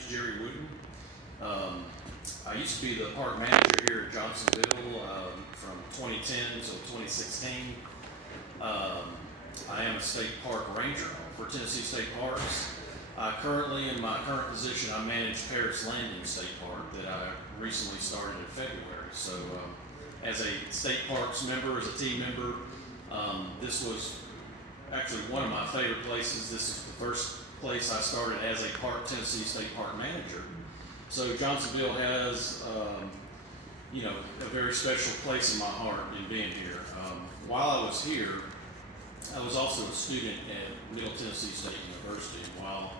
name's Jerry Wooten. I used to be the park manager here at Johnsonville from 2010 until 2016. I am a state park ranger for Tennessee State Parks. Currently, in my current position, I manage Paris Landing State Park that I recently started in February. So, as a state parks member, as a team member, this was actually one of my favorite places. This is the first place I started as a Tennessee State Park manager. So Johnsonville has, a very special place in my heart in being here. While I was here, I was also a student at Middle Tennessee State University. While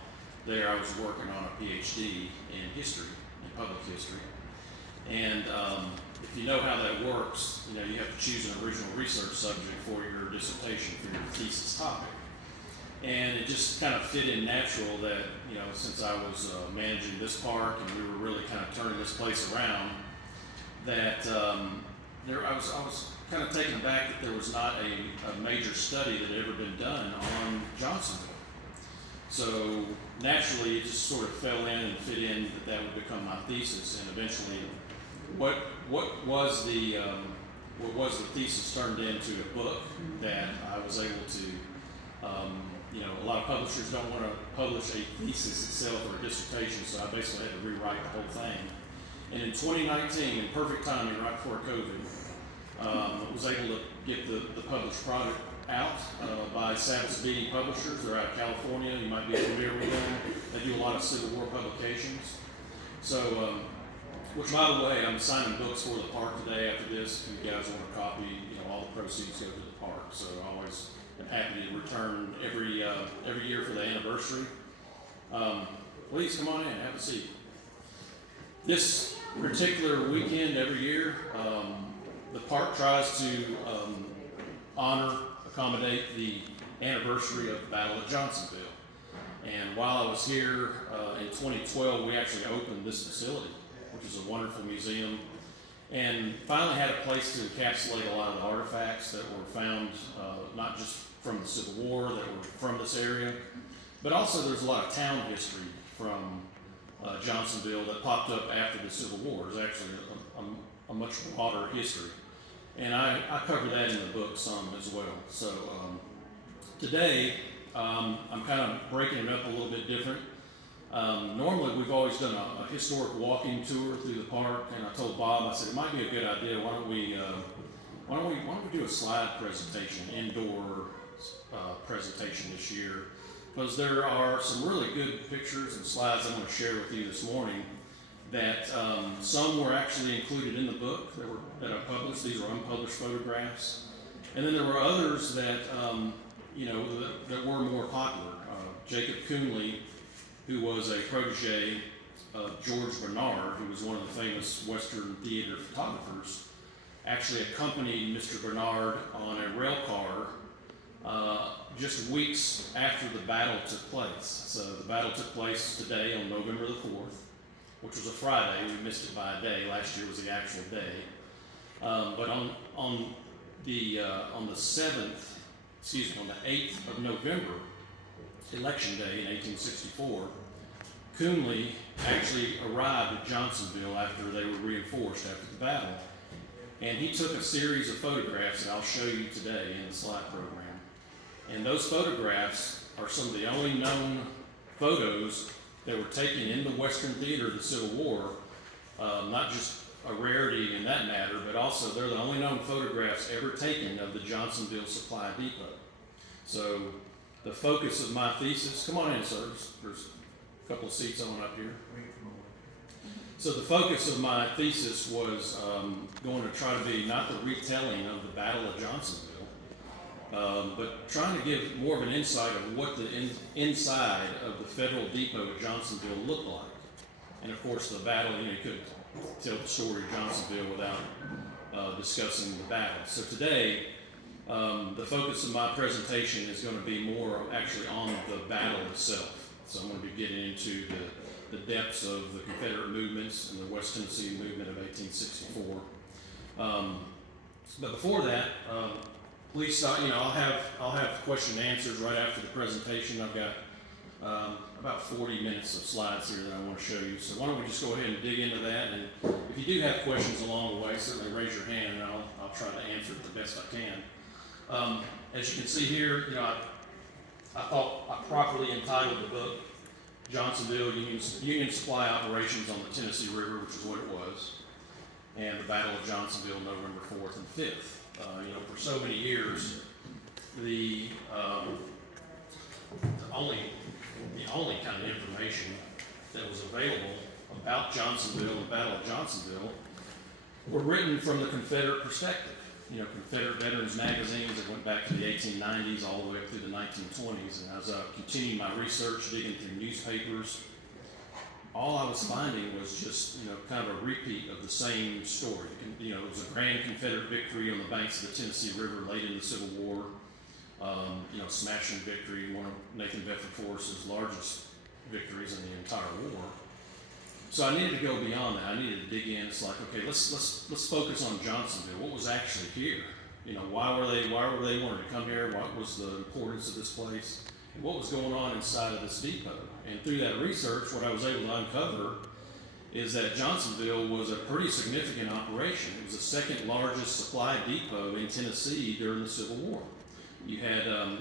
there, I was working on a PH.D. in history, in public history. And if you know how that works, you have to choose an original research subject for your dissertation, for your thesis topic. And it just kind of fit in natural that, since I was managing this park and we were really kind of turning this place around, that I was kind of taken aback that there was not a major study that had ever been done on Johnsonville. So naturally, it just sort of fell in and fit in that would become my thesis, and eventually, what was the thesis turned into a book that I was able to. A lot of publishers don't want to publish a thesis itself or a dissertation, so I basically had to rewrite the whole thing. And in 2019, in perfect timing, right before COVID, I was able to get the published product out by Savage Beating Publishers. They're out of California. You might be familiar with them. They do a lot of Civil War publications. So, which, by the way, I'm signing books for the park today after this. If you guys want a copy, all the proceeds go to the park. So I always am happy to return every year for the anniversary. Please come on in, have a seat. This particular weekend every year, the park tries to accommodate the anniversary of the Battle of Johnsonville. And while I was here in 2012, we actually opened this facility, which is a wonderful museum, and finally had a place to encapsulate a lot of the artifacts that were found, not just from the Civil War, that were from this area, but also there's a lot of town history from Johnsonville that popped up after the Civil War. There's actually a much broader history. And I cover that in the book some as well. So today, I'm kind of breaking it up a little bit different. Normally, we've always done a historic walking tour through the park, and I told Bob, I said, it might be a good idea. Why don't we do a slide presentation, indoor presentation this year? Because there are some really good pictures and slides I'm going to share with you this morning that some were actually included in the book that I published. These are unpublished photographs. And then there were others that, that were more popular. Jacob Coonley, who was a protege of George Bernard, who was one of the famous Western theater photographers, actually accompanied Mr. Bernard on a rail car just weeks after the battle took place. So the battle took place today on November the 4th, which was a Friday. We missed it by a day. Last year was the actual day. But on the 8th of November, Election Day in 1864, Coonley actually arrived at Johnsonville after they were reinforced after the battle. And he took a series of photographs that I'll show you today in the slide program. And those photographs are some of the only known photos that were taken in the Western theater of the Civil War. Not just a rarity in that matter, but also they're the only known photographs ever taken of the Johnsonville Supply Depot. So the focus of my thesis, come on in, sir. There's a couple of seats on up here. So the focus of my thesis was going to try to be not the retelling of the Battle of Johnsonville, but trying to give more of an insight of what the inside of the Federal Depot at Johnsonville looked like. And of course, the battle, you couldn't tell the story of Johnsonville without discussing the battle. So today, the focus of my presentation is going to be more actually on the battle itself. So I'm going to be getting into the depths of the Confederate movements and the West Tennessee movement of 1864. But before that, please, I'll have question and answers right after the presentation. I've got about 40 minutes of slides here that I want to show you. So why don't we just go ahead and dig into that, and if you do have questions along the way, certainly raise your hand and I'll try to answer it the best I can. As you can see here, I thought I properly entitled the book Johnsonville Union Supply Operations on the Tennessee River, which is what it was, and the Battle of Johnsonville, November 4th and 5th. For so many years, the only kind of information that was available about Johnsonville, the Battle of Johnsonville, were written from the Confederate perspective. Confederate Veterans magazines that went back to the 1890s all the way up through the 1920s. And as I continued my research, digging through newspapers, all I was finding was just, kind of a repeat of the same story. It was a grand Confederate victory on the banks of the Tennessee River late in the Civil War. Smashing victory, one of Nathan Bedford Forrest's largest victories in the entire war. So I needed to go beyond that. I needed to dig in. It's like, okay, let's focus on Johnsonville. What was actually here? Why were they wanting to come here? What was the importance of this place? And what was going on inside of this depot? And through that research, what I was able to uncover is that Johnsonville was a pretty significant operation. It was the second largest supply depot in Tennessee during the Civil War. You had a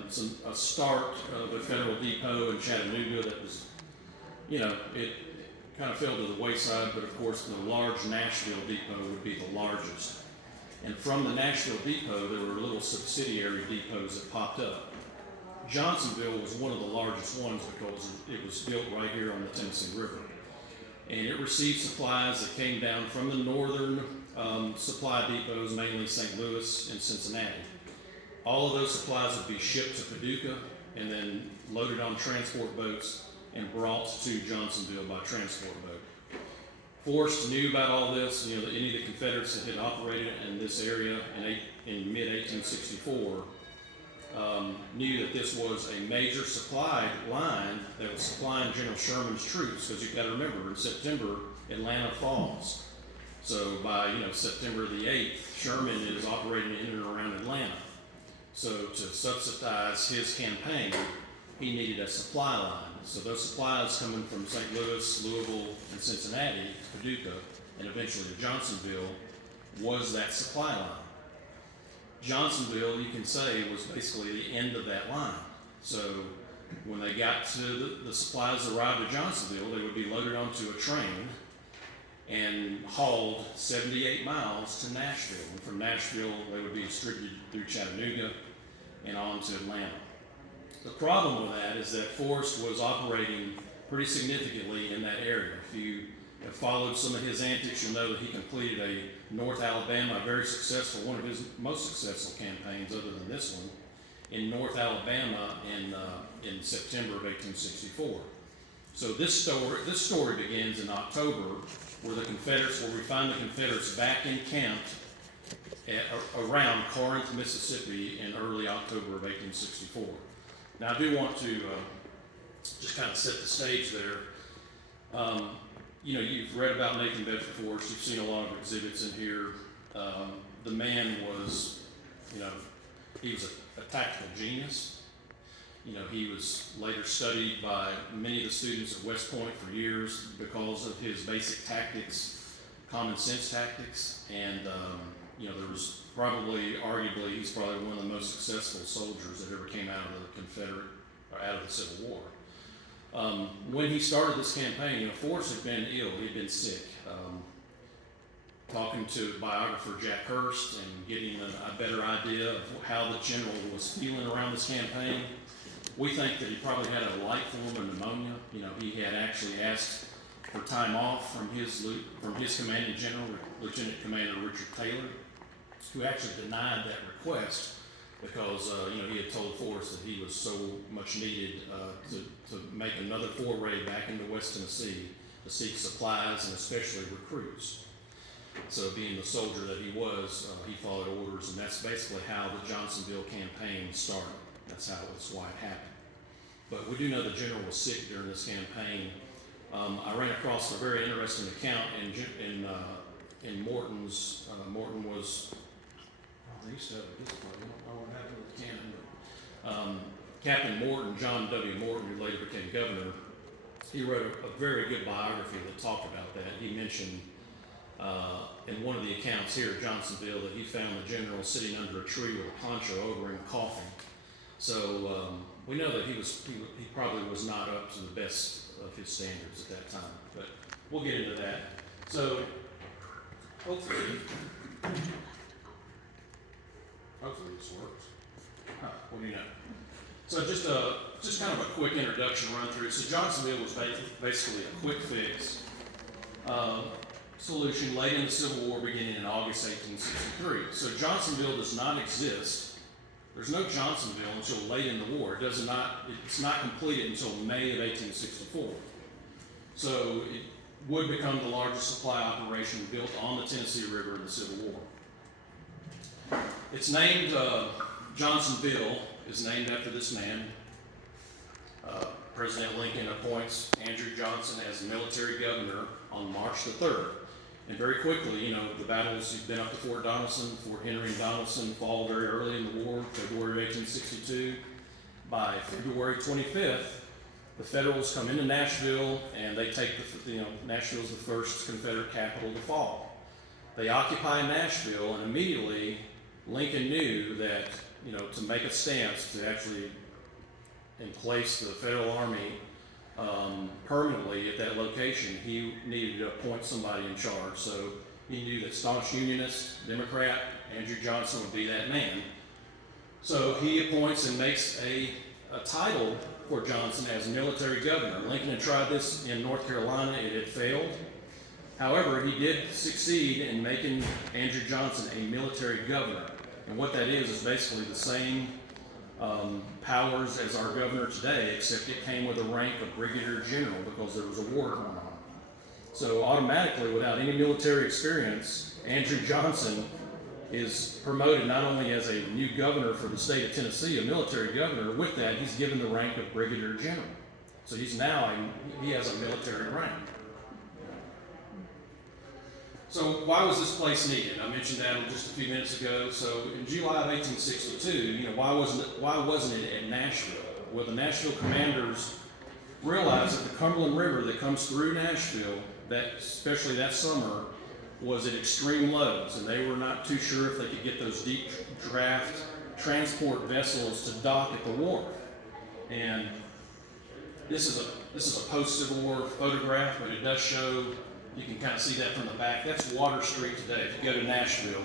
start of a federal depot in Chattanooga that was, it kind of fell to the wayside, but of course the large Nashville depot would be the largest. And from the Nashville depot, there were little subsidiary depots that popped up. Johnsonville was one of the largest ones because it was built right here on the Tennessee River. And it received supplies that came down from the northern supply depots, mainly St. Louis and Cincinnati. All of those supplies would be shipped to Paducah and then loaded on transport boats and brought to Johnsonville by transport boat. Forrest knew about all this. Any of the Confederates that had operated in this area in mid-1864 knew that this was a major supply line that was supplying General Sherman's troops, because you've got to remember, in September, Atlanta falls. So by September the 8th, Sherman is operating in and around Atlanta. So to subsidize his campaign, he needed a supply line. So those supplies coming from St. Louis, Louisville, and Cincinnati to Paducah, and eventually to Johnsonville, was that supply line. Johnsonville, you can say, was basically the end of that line. So when they got to the supplies arrived at Johnsonville, they would be loaded onto a train and hauled 78 miles to Nashville. And from Nashville, they would be distributed through Chattanooga and on to Atlanta. The problem with that is that Forrest was operating pretty significantly in that area. If you have followed some of his antics, you'll know that he completed a North Alabama, very successful, one of his most successful campaigns other than this one, in North Alabama in September of 1864. So this story begins in October, where we find the Confederates back encamped around Corinth, Mississippi in early October of 1864. Now I do want to just kind of set the stage there. You've read about Nathan Bedford Forrest, you've seen a lot of exhibits in here. The man was, he was a tactical genius. He was later studied by many of the students at West Point for years because of his basic tactics, common sense tactics, and there was arguably, he's probably one of the most successful soldiers that ever came out of the Confederate, or out of the Civil War. When he started this campaign, Forrest had been ill, he'd been sick. Talking to biographer Jack Hurst and getting a better idea of how the general was feeling around this campaign, we think that he probably had a light form of pneumonia. He had actually asked for time off from his commanding general, Lieutenant Commander Richard Taylor, who actually denied that request because he had told Forrest that he was so much needed to make another foray back into West Tennessee to seek supplies and especially recruits. So being the soldier that he was, he followed orders, and that's basically how the Johnsonville campaign started. That's why it happened. But we do know the general was sick during this campaign. I ran across a very interesting account in Morton's. Morton was, they used to have a display. I don't know what happened with the cannon, but Captain Morton, John W. Morton, who later became governor, he wrote a very good biography that talked about that. He mentioned in one of the accounts here at Johnsonville that he found the general sitting under a tree with a poncho over him coughing. So we know that he probably was not up to the best of his standards at that time, but we'll get into that. So hopefully this works. What do you know? So just kind of a quick introduction run through. So Johnsonville was basically a quick fix solution late in the Civil War beginning in August 1863. So Johnsonville does not exist. There's no Johnsonville until late in the war. It's not completed until May of 1864. So it would become the largest supply operation built on the Tennessee River in the Civil War. It's named, Johnsonville is named after this man. President Lincoln appoints Andrew Johnson as military governor on March the 3rd. And very quickly, the battles, you've been up to Fort Donelson. Fort Henry and Donelson fall very early in the war, February of 1862. By February 25th, the Federals come into Nashville, and they take Nashville's the first Confederate capital to fall. They occupy Nashville, and immediately Lincoln knew that, to make a stance, to actually place the Federal Army permanently at that location, he needed to appoint somebody in charge. So he knew that staunch Unionist, Democrat, Andrew Johnson would be that man. So he appoints and makes a title for Johnson as military governor. Lincoln had tried this in North Carolina. It had failed. However, he did succeed in making Andrew Johnson a military governor. And what that is basically the same powers as our governor today, except it came with a rank of brigadier general because there was a war going on. So automatically, without any military experience, Andrew Johnson is promoted not only as a new governor for the state of Tennessee, a military governor. With that, he's given the rank of brigadier general. So he has a military rank. So why was this place needed? I mentioned that just a few minutes ago. So in July of 1862, why wasn't it at Nashville? Well, the Nashville commanders realized that the Cumberland River that comes through Nashville, especially that summer, was at extreme lows, and they were not too sure if they could get those deep draft transport vessels to dock at the wharf. And this is a post-Civil War photograph, but it does show. You can kind of see that from the back. That's Water Street today. If you go to Nashville,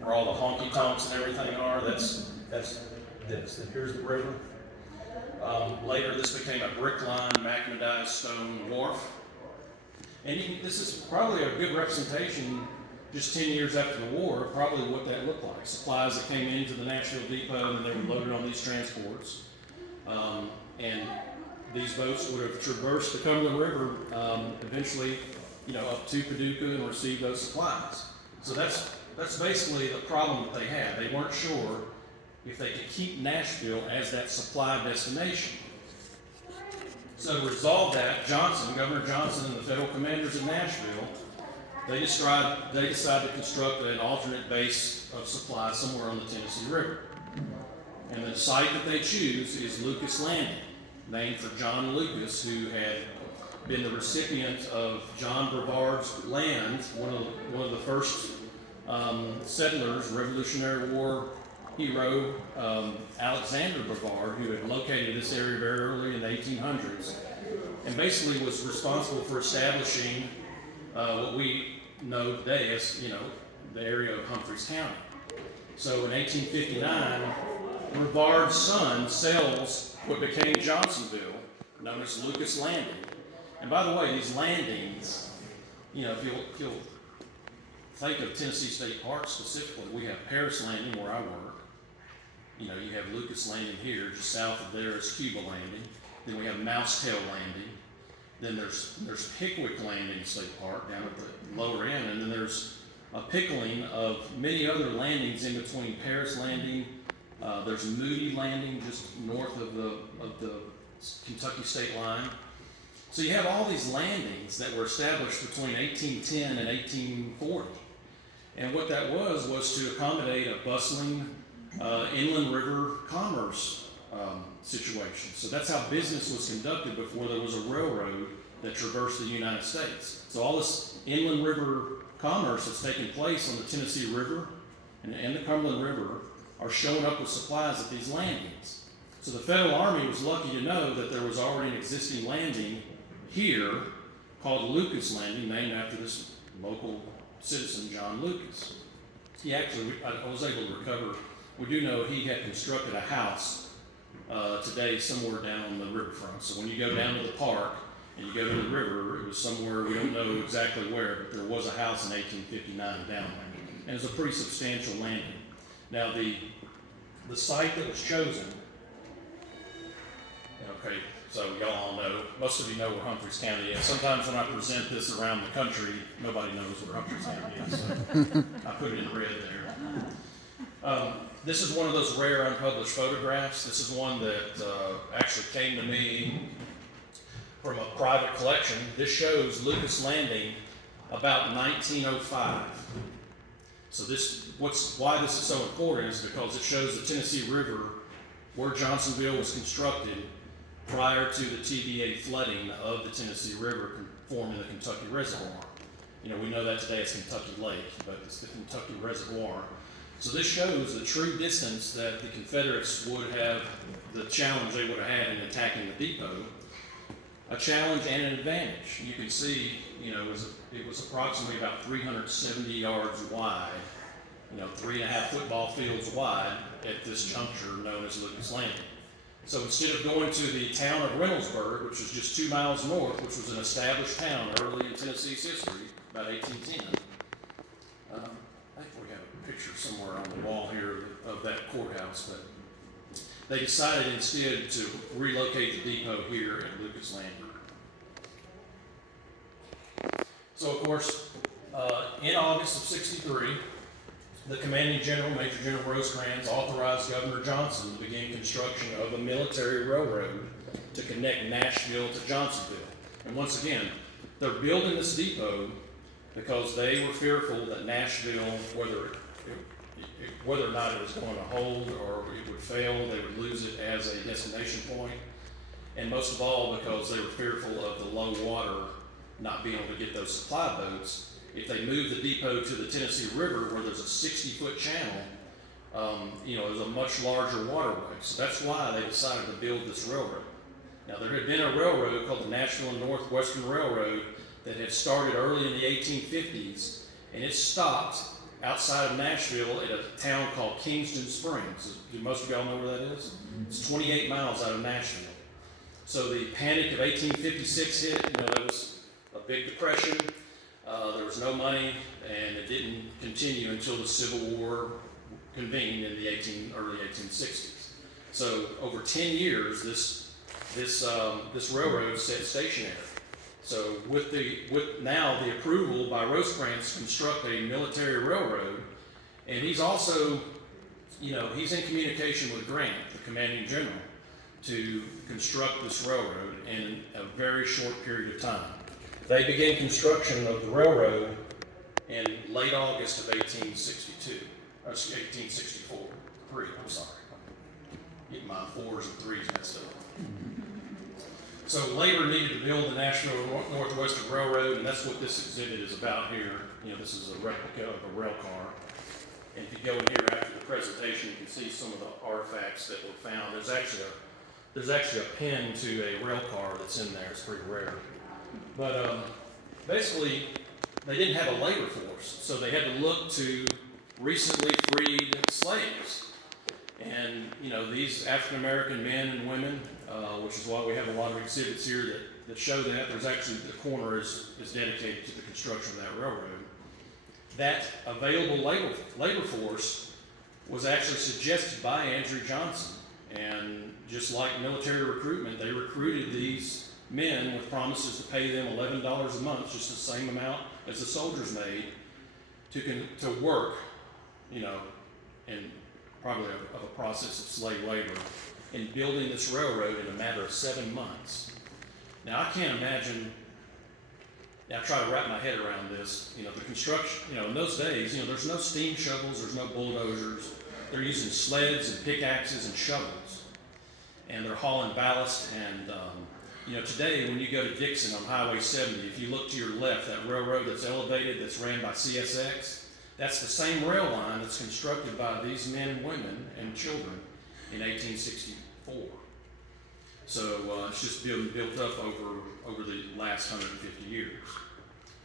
where all the honky tonks and everything are, that's this. Here's the river. Later, this became a brick-lined, macadamized stone wharf. And this is probably a good representation, just 10 years after the war, probably what that looked like. Supplies that came into the Nashville depot, and they were loaded on these transports. And these boats would have traversed the Cumberland River eventually, up to Paducah and receive those supplies. So that's basically the problem that they had. They weren't sure if they could keep Nashville as that supply destination. So to resolve that, Governor Johnson and the federal commanders in Nashville, they decided to construct an alternate base of supply somewhere on the Tennessee River. And the site that they choose is Lucas Landing, named for John Lucas, who had been the recipient of John Brevard's land, one of the first settlers, Revolutionary War hero, Alexander Brevard, who had located this area very early in the 1800s, and basically was responsible for establishing what we know today as, the area of Humphreys County. So in 1859, Brevard's son sells what became Johnsonville, known as Lucas Landing. And by the way, these landings, if you'll think of Tennessee State Park specifically, we have Paris Landing where I work. You have Lucas Landing here, just south of there is Cuba Landing. Then we have Mousetail Landing. Then there's Pickwick Landing State Park down at the lower end, and then there's a pickling of many other landings in between Paris Landing. There's Moody Landing just north of the Kentucky state line. So you have all these landings that were established between 1810 and 1840. And what that was to accommodate a bustling inland river commerce situation. So that's how business was conducted before there was a railroad that traversed the United States. So all this inland river commerce that's taking place on the Tennessee River and the Cumberland River are showing up with supplies at these landings. So the Federal Army was lucky to know that there was already an existing landing here called Lucas Landing, named after this local citizen, John Lucas. He actually, I was able to recover, we do know he had constructed a house today somewhere down on the riverfront. So when you go down to the park and you go to the river, it was somewhere, we don't know exactly where, but there was a house in 1859 down there. And it was a pretty substantial landing. Now the site that was chosen, okay, so y'all all know, most of you know where Humphreys County is. Sometimes when I present this around the country, nobody knows where Humphreys County is, so I put it in red there. This is one of those rare unpublished photographs. This is one that actually came to me from a private collection. This shows Lucas Landing about 1905. So why this is so important is because it shows the Tennessee River where Johnsonville was constructed prior to the TVA flooding of the Tennessee River forming the Kentucky Reservoir. You know, we know that today as Kentucky Lake, but it's the Kentucky Reservoir. So this shows the true distance that the Confederates would have, the challenge they would have had in attacking the depot, a challenge and an advantage. You can see, you know, it was approximately about 370 yards wide, you know, 3.5 football fields wide at this juncture known as Lucas Landing. So instead of going to the town of Reynoldsburg, which was just 2 miles north, which was an established town early in Tennessee's history, about 1810, I think we have a picture somewhere on the wall here of that courthouse, but they decided instead to relocate the depot here at Lucas Landing. So of course, in August of '63, the commanding general, Major General Rosecrans, authorized Governor Johnson to begin construction of a military railroad to connect Nashville to Johnsonville. And once again, they're building this depot because they were fearful that Nashville, whether or not it was going to hold or it would fail, they would lose it as a destination point. And most of all, because they were fearful of the low water not being able to get those supply boats. If they move the depot to the Tennessee River, where there's a 60-foot channel, you know, there's a much larger waterway. So that's why they decided to build this railroad. Now, there had been a railroad called the National and Northwestern Railroad that had started early in the 1850s, and it stopped outside of Nashville at a town called Kingston Springs. Do most of y'all know where that is? It's 28 miles out of Nashville. So the panic of 1856 hit. You know, there was a big depression. There was no money, and it didn't continue until the Civil War convened in the early 1860s. So over 10 years, this railroad sat stationary. So with now the approval by Rosecrans to construct a military railroad, and he's also, you know, he's in communication with Grant, the commanding general, to construct this railroad in a very short period of time. They began construction of the railroad in late August of 1864. I'm sorry. Getting my 4s and 3s messed up. So labor needed to build the National Northwestern Railroad, and that's what this exhibit is about here. You know, this is a replica of a rail car. And if you go in here after the presentation, you can see some of the artifacts that were found. There's actually a pin to a rail car that's in there. It's pretty rare. But basically, they didn't have a labor force, so they had to look to recently freed slaves. And, you know, these African-American men and women, which is why we have a lot of exhibits here that show that. There's actually, the corner is dedicated to the construction of that railroad. That available labor force was actually suggested by Andrew Johnson. And just like military recruitment, they recruited these men with promises to pay them $11 a month, just the same amount as the soldiers made, to work, you know, in probably of a process of slave labor in building this railroad in a matter of 7 months. Now, I can't imagine. Now, I try to wrap my head around this. You know, the construction. You know, in those days, you know, there's no steam shovels, there's no bulldozers. They're using sleds and pickaxes and shovels. and they're hauling ballast. And today when you go to Dixon on Highway 70, if you look to your left, that railroad that's elevated, that's ran by CSX, that's the same rail line that's constructed by these men and women and children in 1864. So it's just been built up over the last 150 years.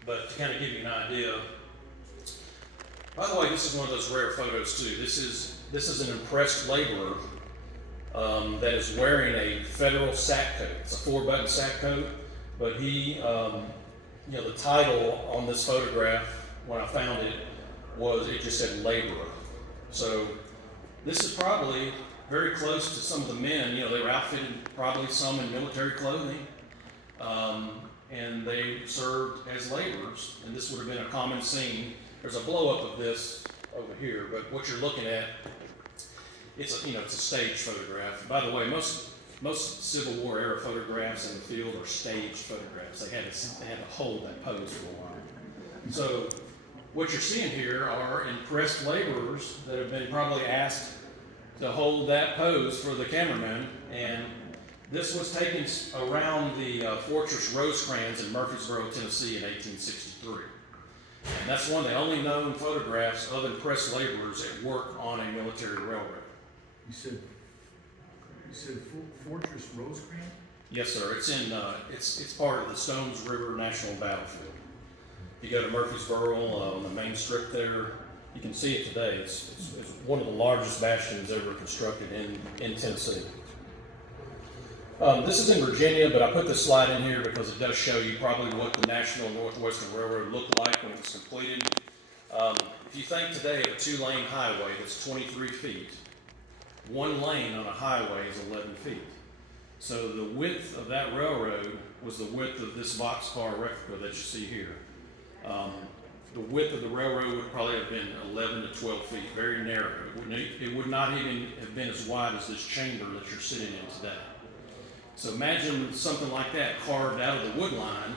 But to kind of give you an idea, by the way, this is one of those rare photos too. This is an impressed laborer that is wearing a federal sack coat. It's a 4-button sack coat, but he, the title on this photograph when I found it it just said laborer. So this is probably very close to some of the men. They were outfitted probably some in military clothing, and they served as laborers, and this would have been a common scene. There's a blow-up of this over here, but what you're looking at, it's a staged photograph. By the way, most Civil War era photographs in the field are staged photographs. They had to hold that pose for a while. So what you're seeing here are impressed laborers that have been probably asked to hold that pose for the cameraman, and this was taken around the Fortress Rosecrans in Murfreesboro, Tennessee in 1863. And that's one of the only known photographs of impressed laborers at work on a military railroad. You said Fortress Rosecrans? Yes, sir. It's in it's part of the Stones River National Battlefield. You go to Murfreesboro on the main strip there, you can see it today. It's one of the largest bastions ever constructed in Tennessee. This is in Virginia, but I put this slide in here because it does show you probably what the National Northwestern Railroad looked like when it was completed. If you think today of a 2-lane highway that's 23 feet, one lane on a highway is 11 feet. So the width of that railroad was the width of this boxcar replica that you see here. The width of the railroad would probably have been 11 to 12 feet, very narrow. It would not even have been as wide as this chamber that you're sitting in today. So imagine something like that carved out of the wood line,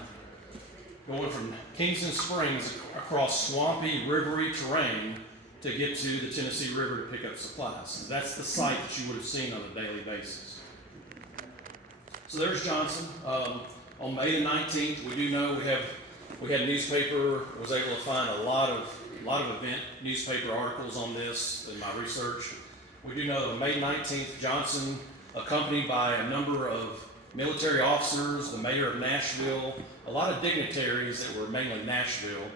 going from Kingston Springs across swampy, rivery terrain to get to the Tennessee River to pick up supplies. That's the sight that you would have seen on a daily basis. So there's Johnson. On May the 19th, we do know we had a newspaper, was able to find a lot of event newspaper articles on this in my research. We do know that on May 19th, Johnson, accompanied by a number of military officers, the mayor of Nashville, a lot of dignitaries that were mainly Nashville,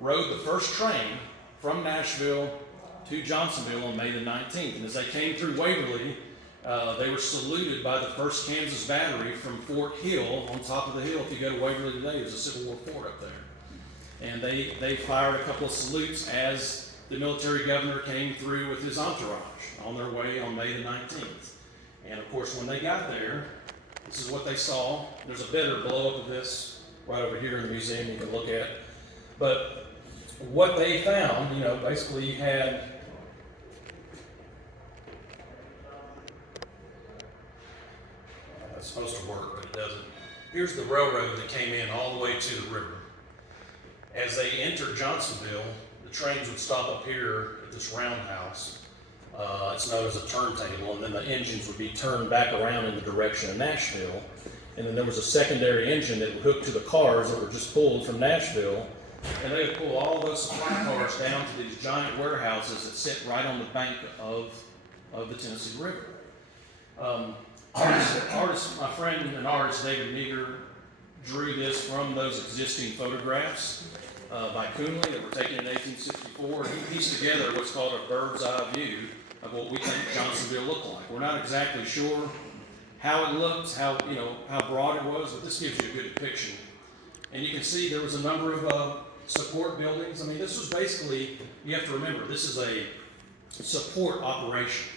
rode the first train from Nashville to Johnsonville on May the 19th. And as they came through Waverly, they were saluted by the 1st Kansas Battery from Fort Hill. On top of the hill, if you go to Waverly today, there's a Civil War fort up there. And they fired a couple of salutes as the military governor came through with his entourage on their way on May the 19th. And of course, when they got there, this is what they saw. There's a better blow-up of this right over here in the museum you can look at. But what they found, basically you had it's supposed to work, but it doesn't. Here's the railroad that came in all the way to the river. As they entered Johnsonville, the trains would stop up here at this roundhouse. It's known as a turntable, and then the engines would be turned back around in the direction of Nashville. And then there was a secondary engine that would hook to the cars that were just pulled from Nashville. And they would pull all those supply cars down to these giant warehouses that sit right on the bank of the Tennessee River. My friend and artist David Meager drew this from those existing photographs by Coonley that were taken in 1864. He pieced together what's called a bird's eye view of what we think Johnsonville looked like. We're not exactly sure how it looked, how broad it was, but this gives you a good depiction. And you can see there was a number of support buildings. I mean, this was basically, you have to remember, this is a support operation.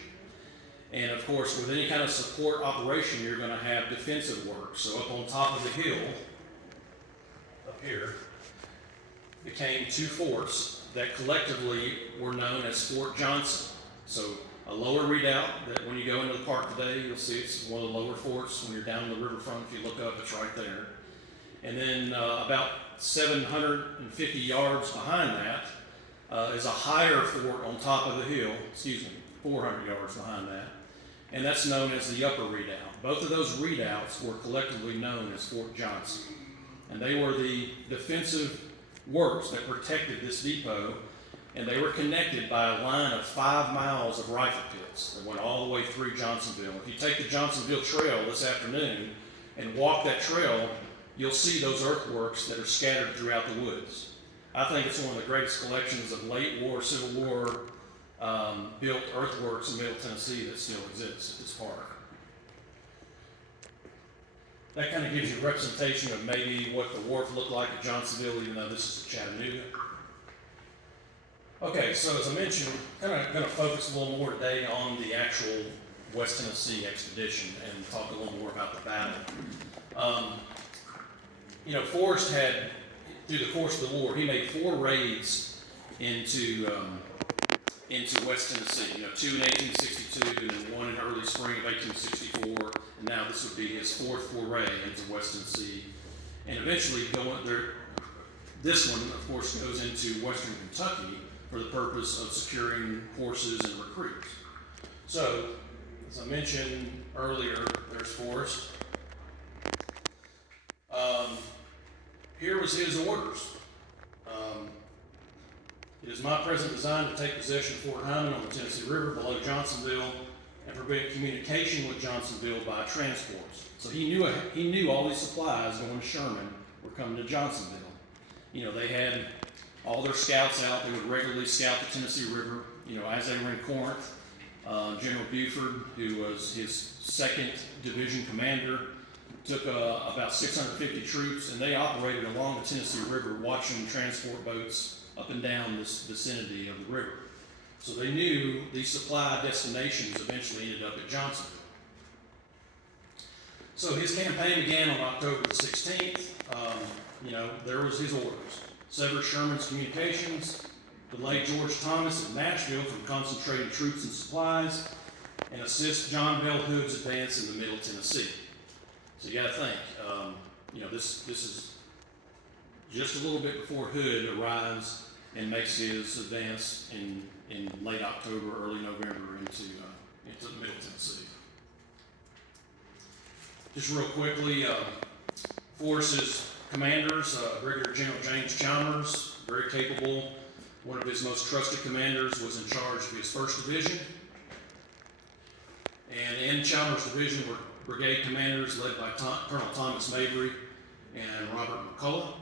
And of course, with any kind of support operation, you're going to have defensive work. So up on top of the hill, up here, became 2 forts that collectively were known as Fort Johnson. So a lower redoubt that when you go into the park today, you'll see it's one of the lower forts. When you're down on the riverfront, if you look up, it's right there. And then about 750 yards behind that is a higher fort on top of the hill, 400 yards behind that. and that's known as the Upper Redoubt. Both of those redoubts were collectively known as Fort Johnson, and they were the defensive works that protected this depot, and they were connected by a line of 5 miles of rifle pits that went all the way through Johnsonville. If you take the Johnsonville Trail this afternoon and walk that trail, you'll see those earthworks that are scattered throughout the woods. I think it's one of the greatest collections of late war, Civil War built earthworks in Middle Tennessee that still exists at this park. That kind of gives you a representation of maybe what the wharf looked like at Johnsonville, even though this is Chattanooga. Okay, so as I mentioned, kind of going to focus a little more today on the actual West Tennessee expedition and talk a little more about the battle. Forrest had, through the course of the war, he made 4 raids into West Tennessee. 2 in 1862 and then 1 in early spring of 1864. And now this would be his 4th foray into West Tennessee. And eventually going there, this one, of course, goes into Western Kentucky for the purpose of securing horses and recruits. So, as I mentioned earlier, there's Forrest. Here was his orders. It is my present design to take possession of Fort Hyman on the Tennessee River below Johnsonville and prevent communication with Johnsonville by transports. So he knew all these supplies going to Sherman were coming to Johnsonville. They had all their scouts out. They would regularly scout the Tennessee River. As they were in Corinth, General Buford, who was his 2nd Division commander, took about 650 troops, and they operated along the Tennessee River, watching transport boats up and down this vicinity of the river. So they knew these supply destinations eventually ended up at Johnsonville. So his campaign began on October the 16th. There was his orders. Sever Sherman's communications, delay George Thomas at Nashville from concentrating troops and supplies, and assist John Bell Hood's advance in the Middle Tennessee. So you got to think, this is just a little bit before Hood arrives and makes his advance in late October, early November into the Middle Tennessee. Just real quickly, Forrest's commanders, Brigadier General James Chalmers, very capable. One of his most trusted commanders was in charge of his 1st Division. And in Chalmers' division were brigade commanders led by Colonel Thomas Mabry and Robert McCullough.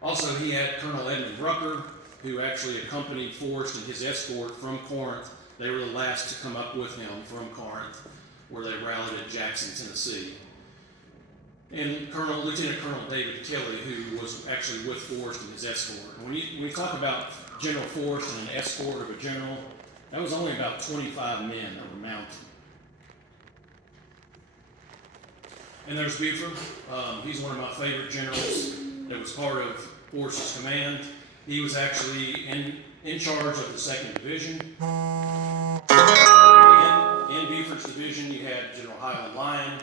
Also, he had Colonel Edmund Rucker, who actually accompanied Forrest and his escort from Corinth. They were the last to come up with him from Corinth, where they rallied at Jackson, Tennessee. And Lieutenant Colonel David Kelly, who was actually with Forrest and his escort. When you talk about General Forrest and an escort of a general, that was only about 25 men that were mounted. And there's Buford. He's one of my favorite generals that was part of Forrest's command. He was actually in charge of the 2nd Division. In Buford's division, you had General Highland Lyon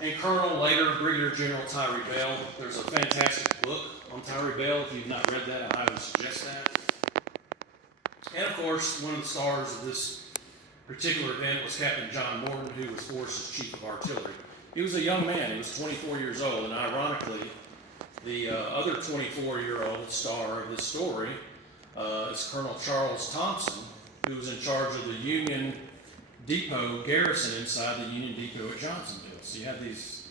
and later Brigadier General Tyree Bell. There's a fantastic book on Tyree Bell. If you've not read that, I highly suggest that. And of course, one of the stars of this particular event was Captain John Morton, who was Forrest's chief of artillery. He was a young man. He was 24 years old, and ironically, the other 24-year-old star of this story is Colonel Charles Thompson, who was in charge of the Union Depot garrison inside the Union Depot at Johnsonville. So you have these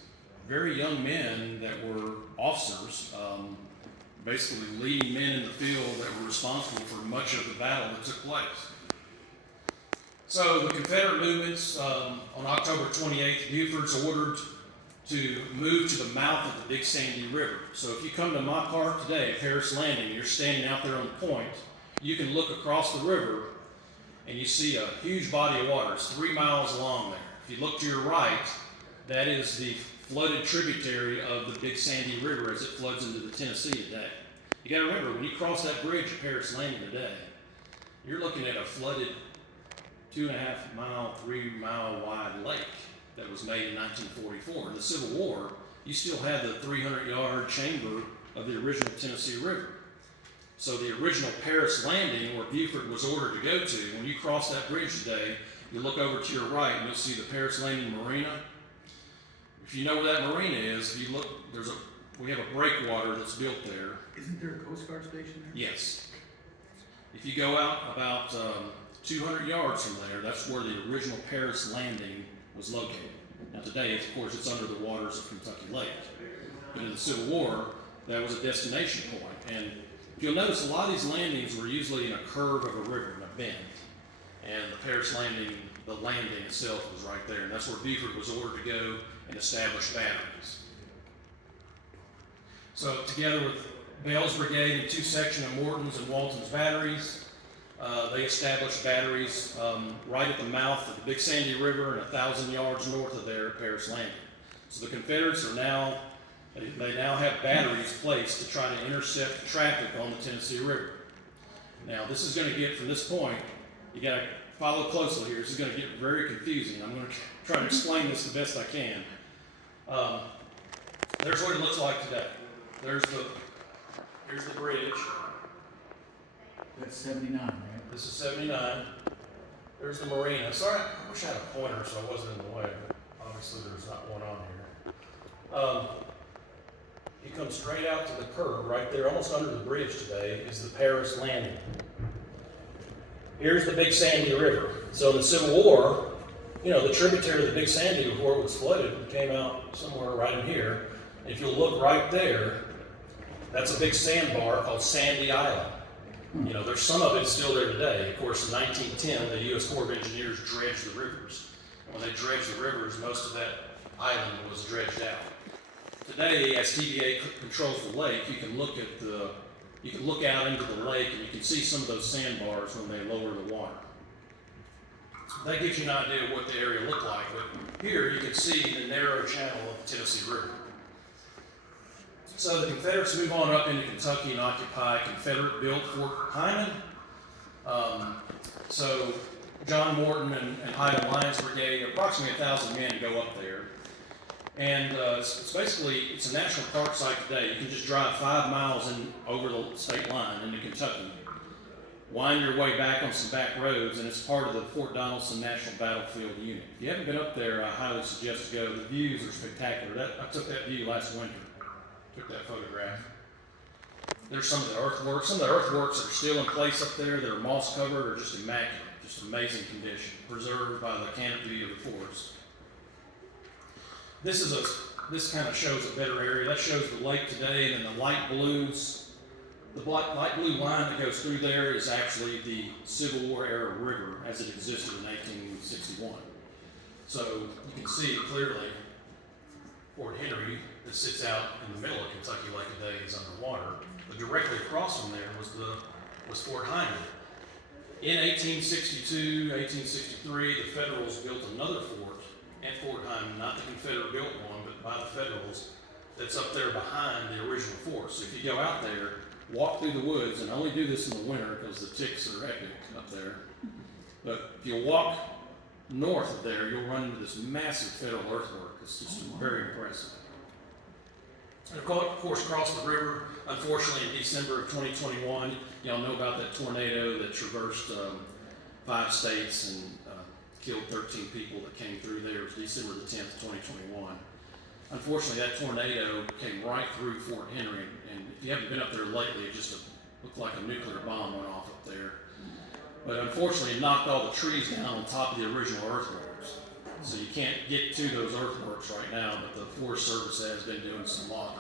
very young men that were officers, basically leading men in the field that were responsible for much of the battle that took place. So the Confederate movements, on October 28th, Buford's ordered to move to the mouth of the Big Sandy River. So if you come to my park today at Harris Landing, and you're standing out there on the point, you can look across the river and you see a huge body of water. It's 3 miles long there. If you look to your right, that is the flooded tributary of the Big Sandy River as it floods into the Tennessee today. You got to remember, when you cross that bridge at Harris Landing today, you're looking at a flooded 2.5 mile, 3 mile wide lake that was made in 1944. In the Civil War, you still had the 300-yard chamber of the original Tennessee River. So the original Paris Landing, where Buford was ordered to go to, when you cross that bridge today, you look over to your right and you'll see the Paris Landing Marina. If you know where that marina is, if you look, we have a breakwater that's built there. Isn't there a Coast Guard station there? Yes. If you go out about 200 yards from there, that's where the original Paris Landing was located. Now today, of course, it's under the waters of Kentucky Lake. But in the Civil War, that was a destination point. And if you'll notice, a lot of these landings were usually in a curve of a river, in a bend. And the Paris Landing, the landing itself was right there. And that's where Buford was ordered to go and establish batteries. So together with Bell's brigade and 2 sections of Morton's and Walton's batteries, they established batteries right at the mouth of the Big Sandy River and 1,000 yards north of there at Paris Landing. So the Confederates are now, they now have batteries placed to try to intercept traffic on the Tennessee River. Now this is going to get, from this point, you got to follow closely here. This is going to get very confusing. I'm going to try to explain this the best I can. There's what it looks like today. Here's the bridge. That's 79, right? This is 79. There's the marina. Sorry, I wish I had a pointer so I wasn't in the way, but obviously there's not one on here. You come straight out to the curb right there, almost under the bridge today, is the Paris Landing. Here's the Big Sandy River. So in the Civil War, you know, the tributary of the Big Sandy before it was flooded came out somewhere right in here. And if you'll look right there, that's a big sandbar called Sandy Island. You know, there's some of it still there today. Of course, in 1910, the U.S. Corps of Engineers dredged the rivers. When they dredged the rivers, most of that island was dredged out. Today, as TVA controls the lake, you can look out into the lake and you can see some of those sandbars when they lower the water. That gives you an idea of what the area looked like, but here you can see the narrow channel of the Tennessee River. So the Confederates move on up into Kentucky and occupy Confederate-built Fort Hyman. So John Morton and Hyde Alliance Brigade, approximately 1,000 men go up there. And it's a national park site today. You can just drive 5 miles over the state line into Kentucky, wind your way back on some back roads, and it's part of the Fort Donelson National Battlefield Unit. If you haven't been up there, I highly suggest you go. The views are spectacular. I took that view last winter. Took that photograph. There's some of the earthworks. Some of the earthworks that are still in place up there that are moss covered are just immaculate, just amazing condition, preserved by the canopy of the forest. This kind of shows a better area. That shows the lake today, and then the light blues. The light blue line that goes through there is actually the Civil War era river as it existed in 1861. So you can see clearly Fort Henry that sits out in the middle of Kentucky Lake today is underwater. But directly across from there was Fort Hyman. In 1862, 1863, the Federals built another fort at Fort Hyman, not the Confederate built one, but by the Federals, that's up there behind the original fort. So if you go out there, walk through the woods, and only do this in the winter because the ticks are epic up there. But if you walk north of there, you'll run into this massive federal earthwork. It's just very impressive. And of course, across the river, unfortunately, in December of 2021, y'all know about that tornado that traversed 5 states and killed 13 people that came through there. It was December the 10th, 2021. Unfortunately, that tornado came right through Fort Henry, and if you haven't been up there lately, it just looked like a nuclear bomb went off up there. But unfortunately, it knocked all the trees down on top of the original earthworks. So you can't get to those earthworks right now, but the Forest Service has been doing some logging.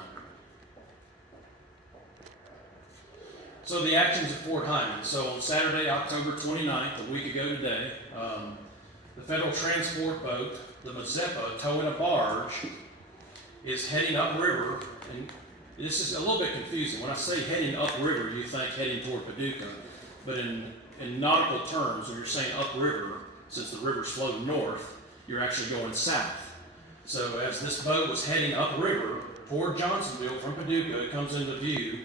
So the actions at Fort Hyman. So on Saturday, October 29th, a week ago today, the federal transport boat, the Mazeppa, towing a barge, is heading upriver. And this is a little bit confusing. When I say heading upriver, you think heading toward Paducah. But in nautical terms, when you're saying upriver, since the river's flowing north, you're actually going south. So as this boat was heading upriver toward Johnsonville from Paducah, it comes into view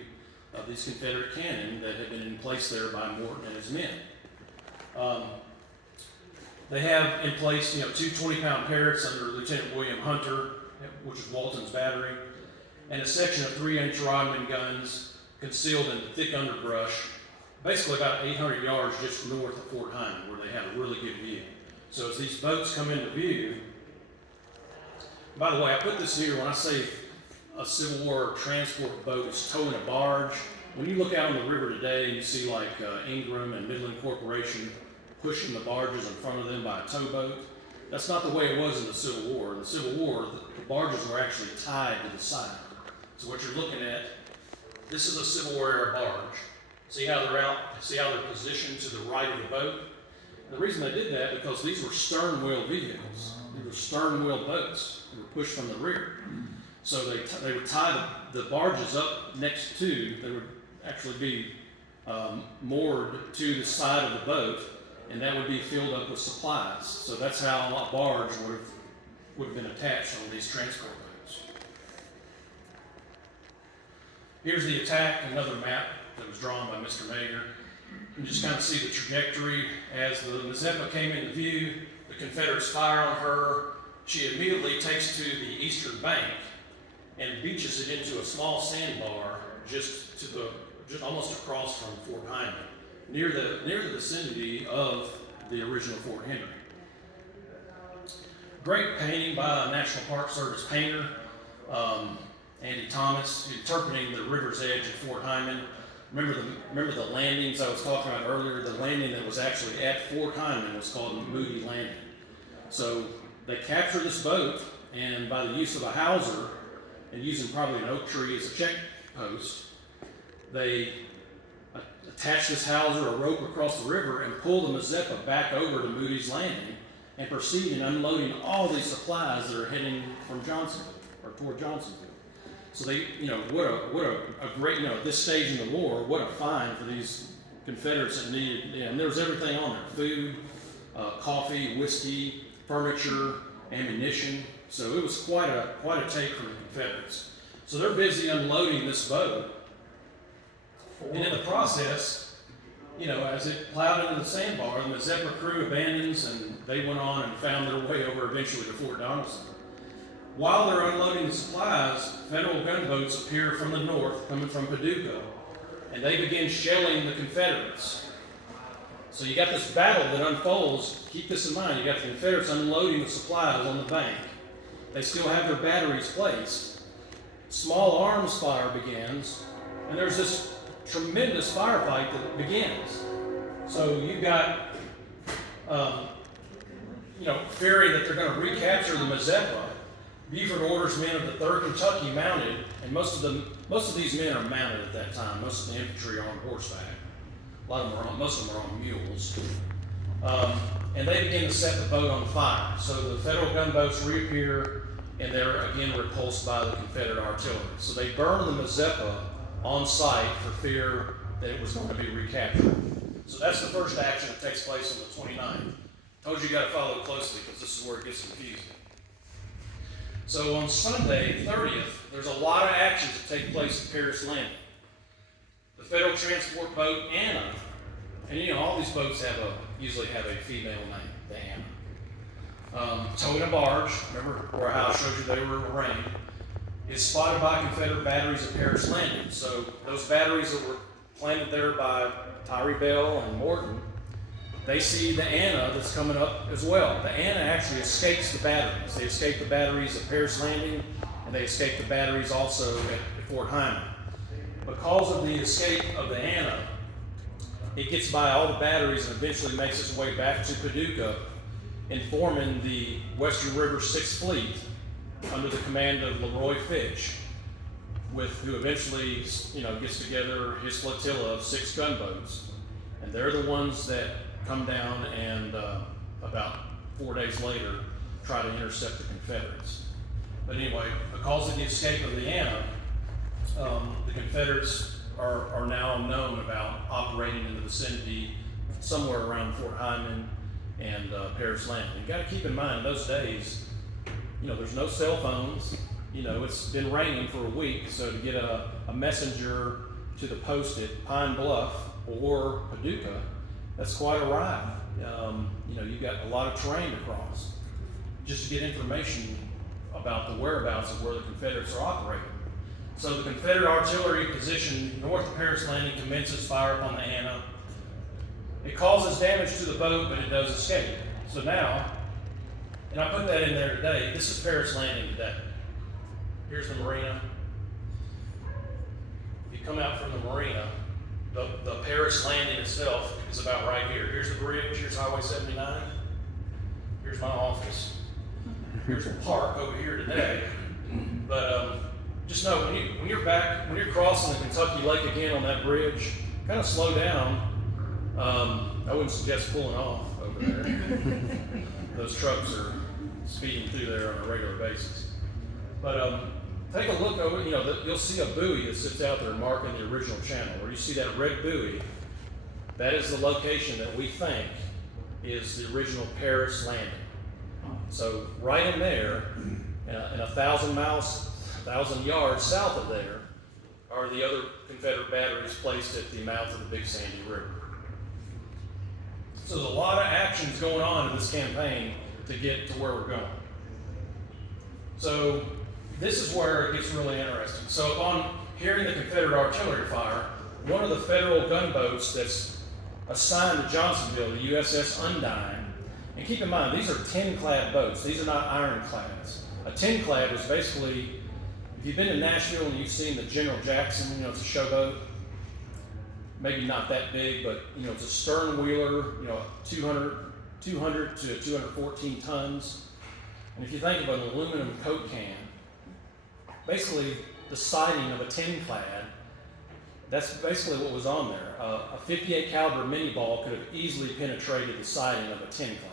of these Confederate cannon that had been in place there by Morton and his men. They have in place, 2 20-pound Parrots under Lieutenant William Hunter, which is Walton's battery, and a section of 3-inch Rodman guns concealed in thick underbrush, basically about 800 yards just north of Fort Hyman, where they had a really good view. So as these boats come into view, by the way, I put this here when I say a Civil War transport boat is towing a barge. When you look out on the river today and you see like Ingram and Midland Corporation pushing the barges in front of them by a towboat, that's not the way it was in the Civil War. In the Civil War, the barges were actually tied to the side. So what you're looking at, this is a Civil War era barge. See how they're out? See how they're positioned to the right of the boat? And the reason they did that because these were stern wheel vehicles. These were stern wheel boats. They were pushed from the rear. So they would tie the barges up next to, they would actually be moored to the side of the boat, and that would be filled up with supplies. So that's how a barge would have been attached on these transport boats. Here's the attack, another map that was drawn by Mr. Mager. You can just kind of see the trajectory. As the Mazeppa came into view, the Confederates fire on her. She immediately takes to the eastern bank and beaches it into a small sandbar just almost across from Fort Hyman, near the vicinity of the original Fort Henry. Great painting by a National Park Service painter, Andy Thomas, interpreting the river's edge at Fort Hyman. Remember the landings I was talking about earlier? The landing that was actually at Fort Hyman was called Moody Landing. So they capture this boat, and by the use of a hawser, and using probably an oak tree as a check post, they attach this hawser, a rope across the river, and pull the Mazeppa back over to Moody's Landing and proceed in unloading all these supplies that are heading from Johnsonville, or toward Johnsonville. So they, what a great, at this stage in the war, what a find for these Confederates that needed, and there was everything on there: food, coffee, whiskey, furniture, ammunition. So it was quite a take from the Confederates. So they're busy unloading this boat, and in the process, as it plowed into the sandbar, the Mazeppa crew abandons, and they went on and found their way over eventually to Fort Donelson. While they're unloading the supplies, Federal gunboats appear from the north, coming from Paducah, and they begin shelling the Confederates. So you got this battle that unfolds. Keep this in mind. You got the Confederates unloading the supplies on the bank. They still have their batteries placed. Small arms fire begins, and there's this tremendous firefight that begins. So you've got, fearing that they're going to recapture the Mazeppa, Buford orders men of the 3rd Kentucky mounted, and most of these men are mounted at that time. Most of the infantry are on horseback. Most of them are on mules. And they begin to set the boat on fire. So the Federal gunboats reappear, and they're again repulsed by the Confederate artillery. So they burn the Mazeppa on site for fear that it was going to be recaptured. So that's the first action that takes place on the 29th. Told you got to follow it closely because this is where it gets confusing. So on Sunday, 30th, there's a lot of actions that take place at Paris Landing. The Federal transport boat Anna, and all these boats usually have a female name, the Anna. Towing a barge, remember how I showed you they were arraigned, is spotted by Confederate batteries at Paris Landing. So those batteries that were planted there by Tyree Bell and Morton, they see the Anna that's coming up as well. The Anna actually escapes the batteries. They escape the batteries at Paris Landing, and they escape the batteries also at Fort Hyman. Because of the escape of the Anna, it gets by all the batteries and eventually makes its way back to Paducah, informing the Western River 6th Fleet under the command of Leroy Fitch, who eventually gets together his flotilla of 6 gunboats. And they're the ones that come down and about 4 days later try to intercept the Confederates. But anyway, because of the escape of the Anna, the Confederates are now known about operating in the vicinity somewhere around Fort Hyman and Paris Landing. You got to keep in mind, in those days, there's no cell phones. It's been raining for a week, so to get a messenger to the post at Pine Bluff or Paducah, that's quite a ride. You've got a lot of terrain to cross just to get information about the whereabouts of where the Confederates are operating. So the Confederate artillery position north of Paris Landing commences fire upon the Anna. It causes damage to the boat, but it does escape. So now, and I put that in there today, this is Paris Landing today. Here's the marina. If you come out from the marina, the Paris Landing itself is about right here. Here's the bridge, here's Highway 79. Here's my office. Here's a park over here today. But just know, when you're crossing the Kentucky Lake again on that bridge, kind of slow down. I wouldn't suggest pulling off over there. Those trucks are speeding through there on a regular basis. But take a look over, you'll see a buoy that sits out there marking the original channel. Where you see that red buoy, that is the location that we think is the original Paris Landing. So right in there, and 1,000 yards south of there, are the other Confederate batteries placed at the mouth of the Big Sandy River. So there's a lot of actions going on in this campaign to get to where we're going. So this is where it gets really interesting. So upon hearing the Confederate artillery fire, one of the federal gunboats that's assigned to Johnsonville, the USS Undine, and keep in mind, these are tin-clad boats. These are not ironclads. A tin-clad was basically, if you've been to Nashville and you've seen the General Jackson, it's a showboat, maybe not that big, but it's a stern wheeler, 200 to 214 tons. And if you think of an aluminum Coke can, basically the siding of a tin-clad, that's basically what was on there. A 58 caliber mini ball could have easily penetrated the siding of a tin-clad.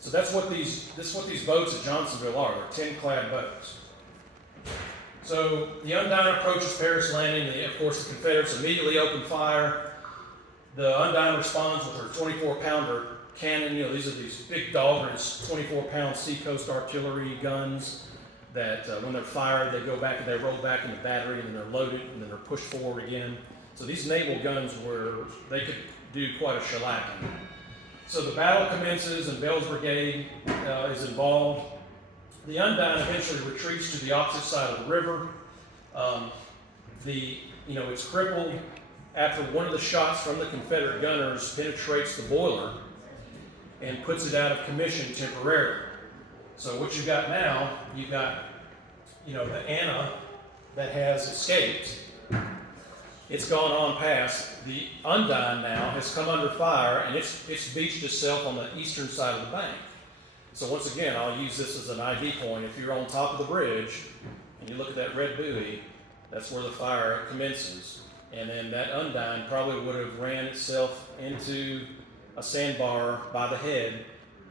So that's what these boats at Johnsonville are. They're tin-clad boats. So the Undine approaches Paris Landing, and of course the Confederates immediately open fire. The Undine responds with her 24-pounder cannon. These are these big Dahlgrens 24-pound Seacoast artillery guns that when they're fired, they go back and they roll back in the battery, and then they're loaded, and then they're pushed forward again. So these naval guns they could do quite a shellacking. So the battle commences, and Bell's Brigade is involved. The Undine eventually retreats to the opposite side of the river. It's crippled after one of the shots from the Confederate gunners penetrates the boiler and puts it out of commission temporarily. So what you've got now, you've got, the Anna that has escaped. It's gone on past. The Undine now has come under fire, and it's beached itself on the eastern side of the bank. So once again, I'll use this as an ID point. If you're on top of the bridge and you look at that red buoy, that's where the fire commences. And then that Undine probably would have ran itself into a sandbar by the head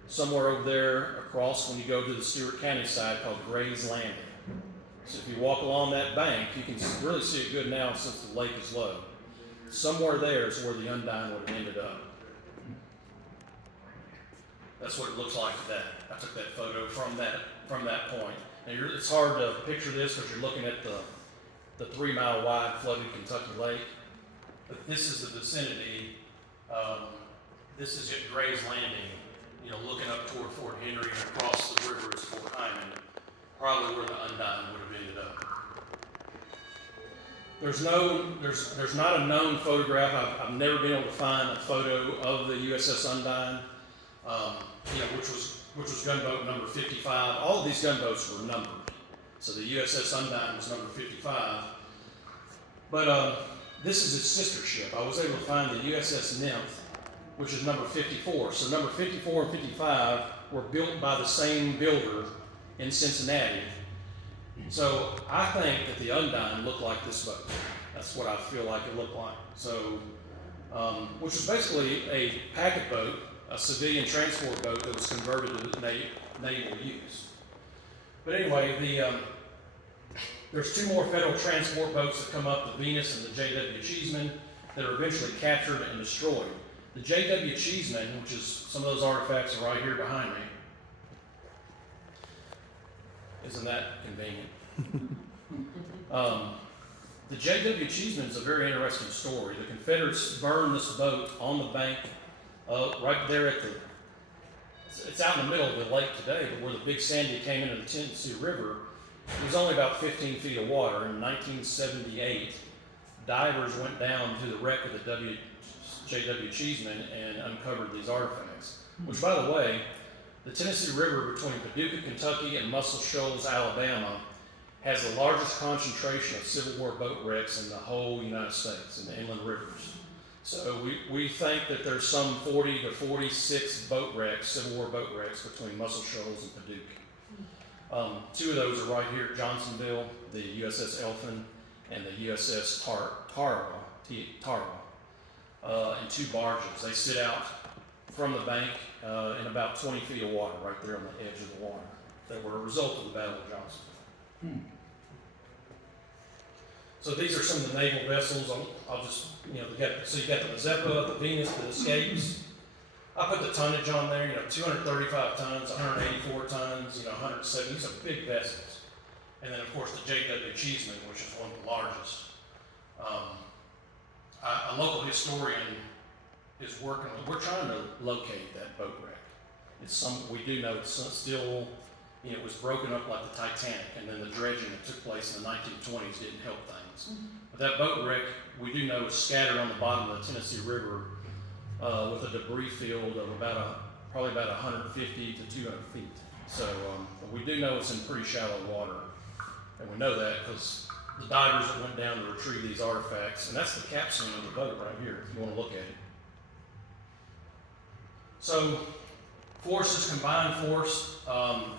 somewhere over there across when you go to the Stewart County side called Gray's Landing. So if you walk along that bank, you can really see it good now since the lake is low. Somewhere there is where the Undine would have ended up. That's what it looks like today. I took that photo from that point. Now it's hard to picture this because you're looking at the 3-mile wide flooded Kentucky Lake. But this is the vicinity. This is at Gray's Landing, looking up toward Fort Henry, and across the river is Fort Hyman, probably where the Undine would have ended up. There's not a known photograph. I've never been able to find a photo of the USS Undine, which was gunboat number 55. All of these gunboats were numbered. So the USS Undine was number 55. But this is its sister ship. I was able to find the USS Nymph, which is number 54. So number 54 and 55 were built by the same builder in Cincinnati. So I think that the Undine looked like this boat. That's what I feel like it looked like. So, which was basically a packet boat, a civilian transport boat that was converted to naval use. But anyway, there's 2 more federal transport boats that come up, the Venus and the J.W. Cheeseman, that are eventually captured and destroyed. The J.W. Cheeseman, which is some of those artifacts are right here behind me. Isn't that convenient? The J.W. Cheeseman is a very interesting story. The Confederates burned this boat on the bank, right there it's out in the middle of the lake today, but where the Big Sandy came into the Tennessee River, It was only about 15 feet of water. In 1978, divers went down to the wreck of the J.W. Cheeseman and uncovered these artifacts. Which, by the way, the Tennessee River between Paducah, Kentucky and Muscle Shoals, Alabama, has the largest concentration of Civil War boat wrecks in the whole United States, in the inland rivers. So we think that there's some 40 to 46 boat wrecks, Civil War boat wrecks, between Muscle Shoals and Paducah. Two of those are right here at Johnsonville, the USS Elfin and the USS Tarawa, and two barges. They sit out from the bank in about 20 feet of water, right there on the edge of the water, that were a result of the Battle of Johnsonville. So these are some of the naval vessels. I'll just, so you got the Mazeppa, the Venus, the Escapes. I put the tonnage on there, 235 tons, 184 tons, 170. These are big vessels. And then, of course, the J.W. Cheeseman, which is one of the largest. A local historian is working, we're trying to locate that boat wreck. We do know it's still, it was broken up like the Titanic, and then the dredging that took place in the 1920s didn't help things. But that boat wreck, we do know, is scattered on the bottom of the Tennessee River with a debris field of probably about 150 to 200 feet. So we do know it's in pretty shallow water, and we know that because the divers that went down to retrieve these artifacts, and that's the capstone of the boat right here, if you want to look at it. So, forces, combined force,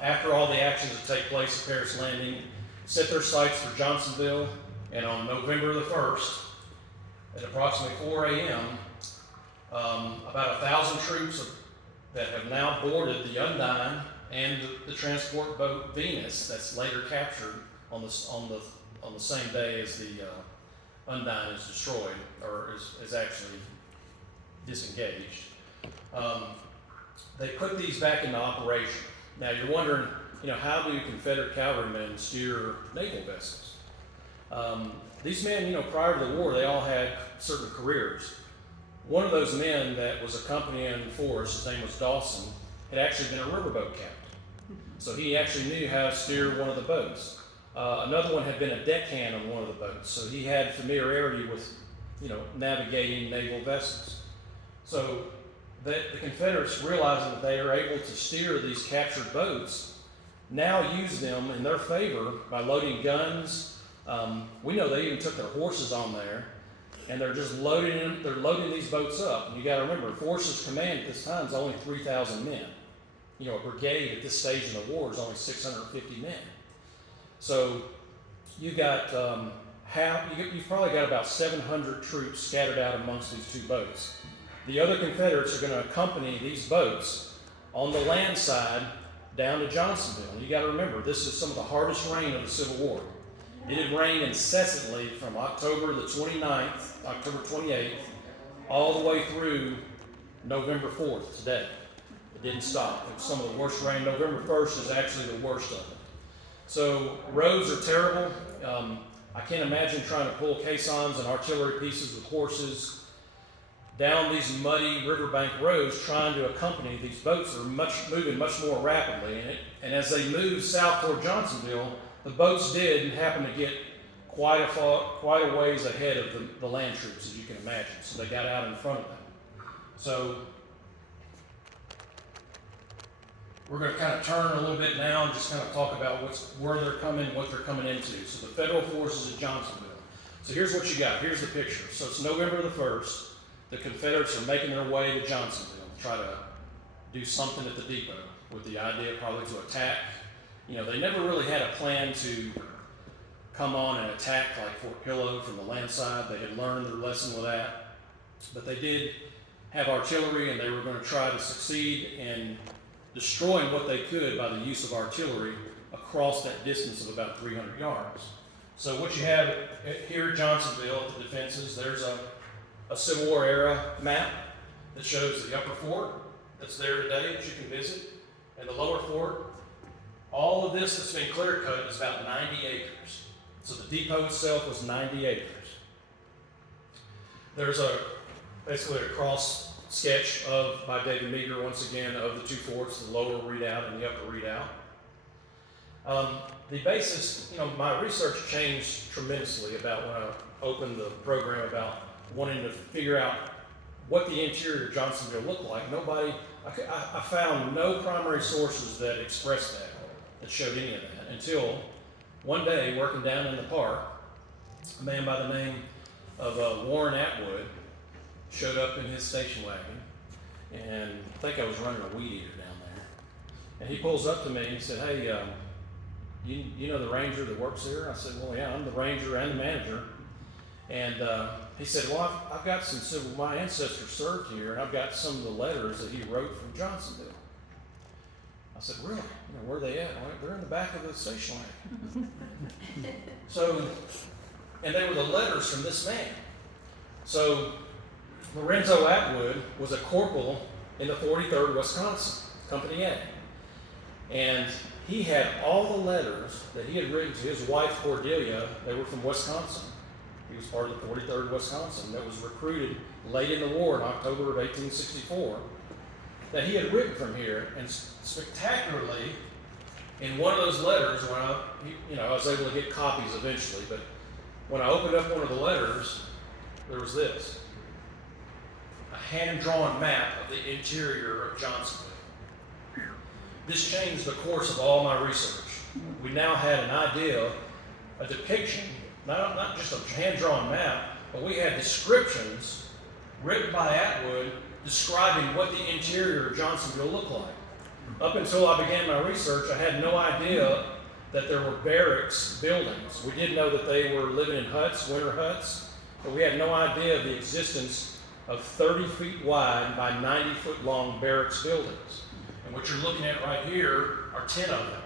after all the actions that take place at Paris Landing, set their sights for Johnsonville, and on November the 1st, at approximately 4 a.m., about 1,000 troops that have now boarded the Undine and the transport boat Venus, that's later captured on the same day as the Undine is destroyed, or is actually disengaged. They put these back into operation. Now you're wondering, how do Confederate cavalrymen steer naval vessels? These men, prior to the war, they all had certain careers. One of those men that was accompanying Forrest, his name was Dawson, had actually been a riverboat captain. So he actually knew how to steer one of the boats. Another one had been a deckhand on one of the boats, so he had familiarity with, navigating naval vessels. So the Confederates, realizing that they are able to steer these captured boats, now use them in their favor by loading guns. We know they even took their horses on there, and they're just loading them. They're loading these boats up. And you got to remember, Forces Command at this time is only 3,000 men. A brigade at this stage in the war is only 650 men. So you've probably got about 700 troops scattered out amongst these two boats. The other Confederates are going to accompany these boats on the land side down to Johnsonville. And you got to remember, this is some of the hardest rain of the Civil War. It had rained incessantly from October the 29th, October 28th, all the way through November 4th, today. It didn't stop. It was some of the worst rain. November 1st is actually the worst of it. So roads are terrible. I can't imagine trying to pull caissons and artillery pieces with horses down these muddy riverbank roads trying to accompany these boats that are moving much more rapidly. And as they moved south toward Johnsonville, the boats did happen to get quite a ways ahead of the land troops, as you can imagine. So they got out in front of them. So we're going to kind of turn a little bit now and just kind of talk about where they're coming, what they're coming into. So the Federal forces at Johnsonville. So here's what you got. Here's the picture. So it's November the 1st. The Confederates are making their way to Johnsonville to try to do something at the depot with the idea probably to attack. They never really had a plan to come on and attack like Fort Pillow from the land side. They had learned their lesson with that. But they did have artillery, and they were going to try to succeed in destroying what they could by the use of artillery across that distance of about 300 yards. So what you have here at Johnsonville at the defenses, there's a Civil War era map that shows the upper fort that's there today that you can visit, and the lower fort. All of this that's been clear cut is about 90 acres. So the depot itself was 90 acres. There's basically a cross sketch by David Meager, once again, of the two forts, the lower redoubt and the upper redoubt. The basis, my research changed tremendously about when I opened the program about wanting to figure out what the interior of Johnsonville looked like. I found no primary sources that expressed that showed any of that, until one day, working down in the park, a man by the name of Warren Atwood showed up in his station wagon, and I think I was running a weed eater down there. And he pulls up to me and said, "Hey, you know the ranger that works here?" I said, "Well, yeah, I'm the ranger and the manager." And he said, "Well, I've got some civil, my ancestors served here, and I've got some of the letters that he wrote from Johnsonville." I said, "Really? Where are they at?" "Well, they're in the back of the station wagon." And they were the letters from this man. So Lorenzo Atwood was a corporal in the 43rd Wisconsin, Company A. And he had all the letters that he had written to his wife Cordelia. They were from Wisconsin. He was part of the 43rd Wisconsin that was recruited late in the war in October of 1864, that he had written from here. And spectacularly, in one of those letters, when I was able to get copies eventually, but when I opened up one of the letters, there was this: a hand-drawn map of the interior of Johnsonville. This changed the course of all my research. We now had an idea, a depiction, not just a hand-drawn map, but we had descriptions written by Atwood describing what the interior of Johnsonville looked like. Up until I began my research, I had no idea that there were barracks buildings. We did know that they were living in huts, winter huts, but we had no idea of the existence of 30 feet wide by 90 foot long barracks buildings. And what you're looking at right here are 10 of them.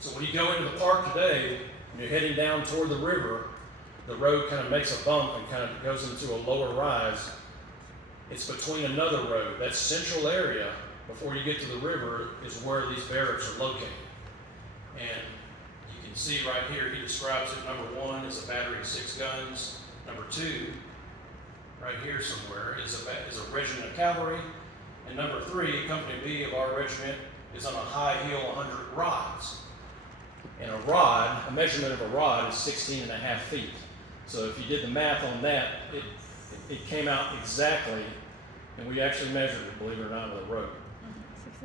So when you go into the park today, and you're heading down toward the river, the road kind of makes a bump and kind of goes into a lower rise. It's between another road. That central area, before you get to the river, is where these barracks are located. And you can see right here, he describes it. Number 1 is a battery of 6 guns. Number 2, right here somewhere, is a regiment of cavalry. And number 3, Company B of our regiment, is on a high hill 100 rods. And a measurement of a rod is 16.5 feet. So if you did the math on that, it came out exactly, and we actually measured it, believe it or not, with a rope,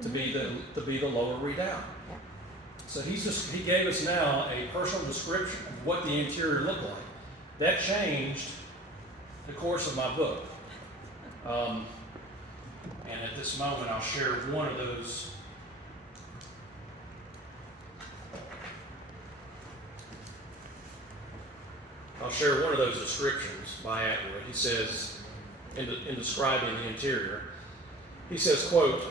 to be the lower redoubt. So he gave us now a personal description of what the interior looked like. That changed the course of my book. And at this moment, I'll share one of those. I'll share one of those descriptions by Atwood. He says, in describing the interior, he says, quote,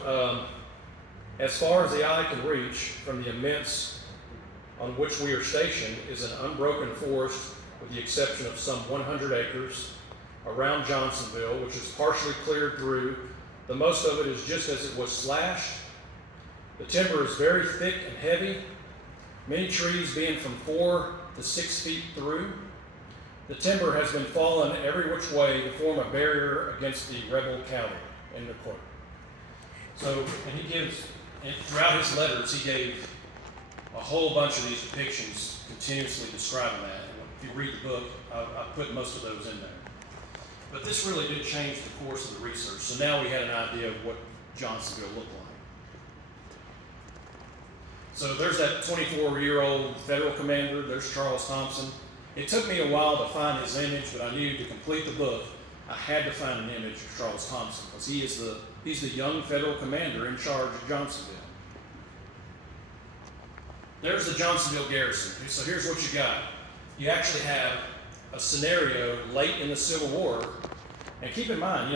"As far as the eye can reach from the immense on which we are stationed is an unbroken forest with the exception of some 100 acres around Johnsonville, which is partially cleared through. The most of it is just as it was slashed. The timber is very thick and heavy, many trees being from 4 to 6 feet through. The timber has been fallen every which way to form a barrier against the rebel cavalry." End of quote. So, and throughout his letters, he gave a whole bunch of these depictions, continuously describing that. And if you read the book, I put most of those in there. But this really did change the course of the research. So now we had an idea of what Johnsonville looked like. So there's that 24-year-old federal commander. There's Charles Thompson. It took me a while to find his image, but I knew to complete the book, I had to find an image of Charles Thompson, because he's the young federal commander in charge of Johnsonville. There's the Johnsonville garrison. So here's what you got. You actually have a scenario late in the Civil War, and keep in mind,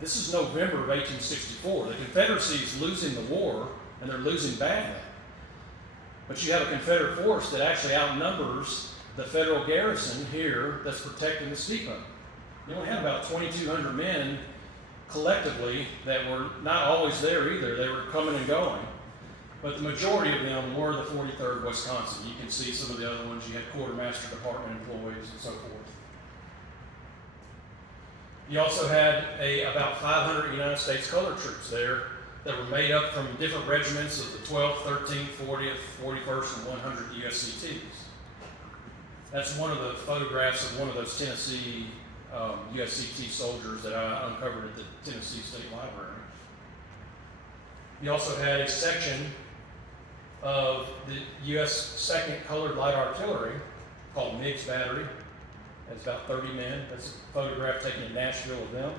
this is November of 1864. The Confederacy is losing the war, and they're losing badly. But you have a Confederate force that actually outnumbers the federal garrison here that's protecting this depot. You only had about 2,200 men collectively that were not always there either. They were coming and going. But the majority of them were the 43rd Wisconsin. You can see some of the other ones. You had quartermaster department employees and so forth. You also had about 500 United States colored troops there that were made up from different regiments of the 12th, 13th, 40th, 41st, and 100 USCTs. That's one of the photographs of one of those Tennessee USCT soldiers that I uncovered at the Tennessee State Library. You also had a section of the U.S. 2nd Colored Light Artillery called Meigs Battery. That's about 30 men. That's a photograph taken in Nashville of them.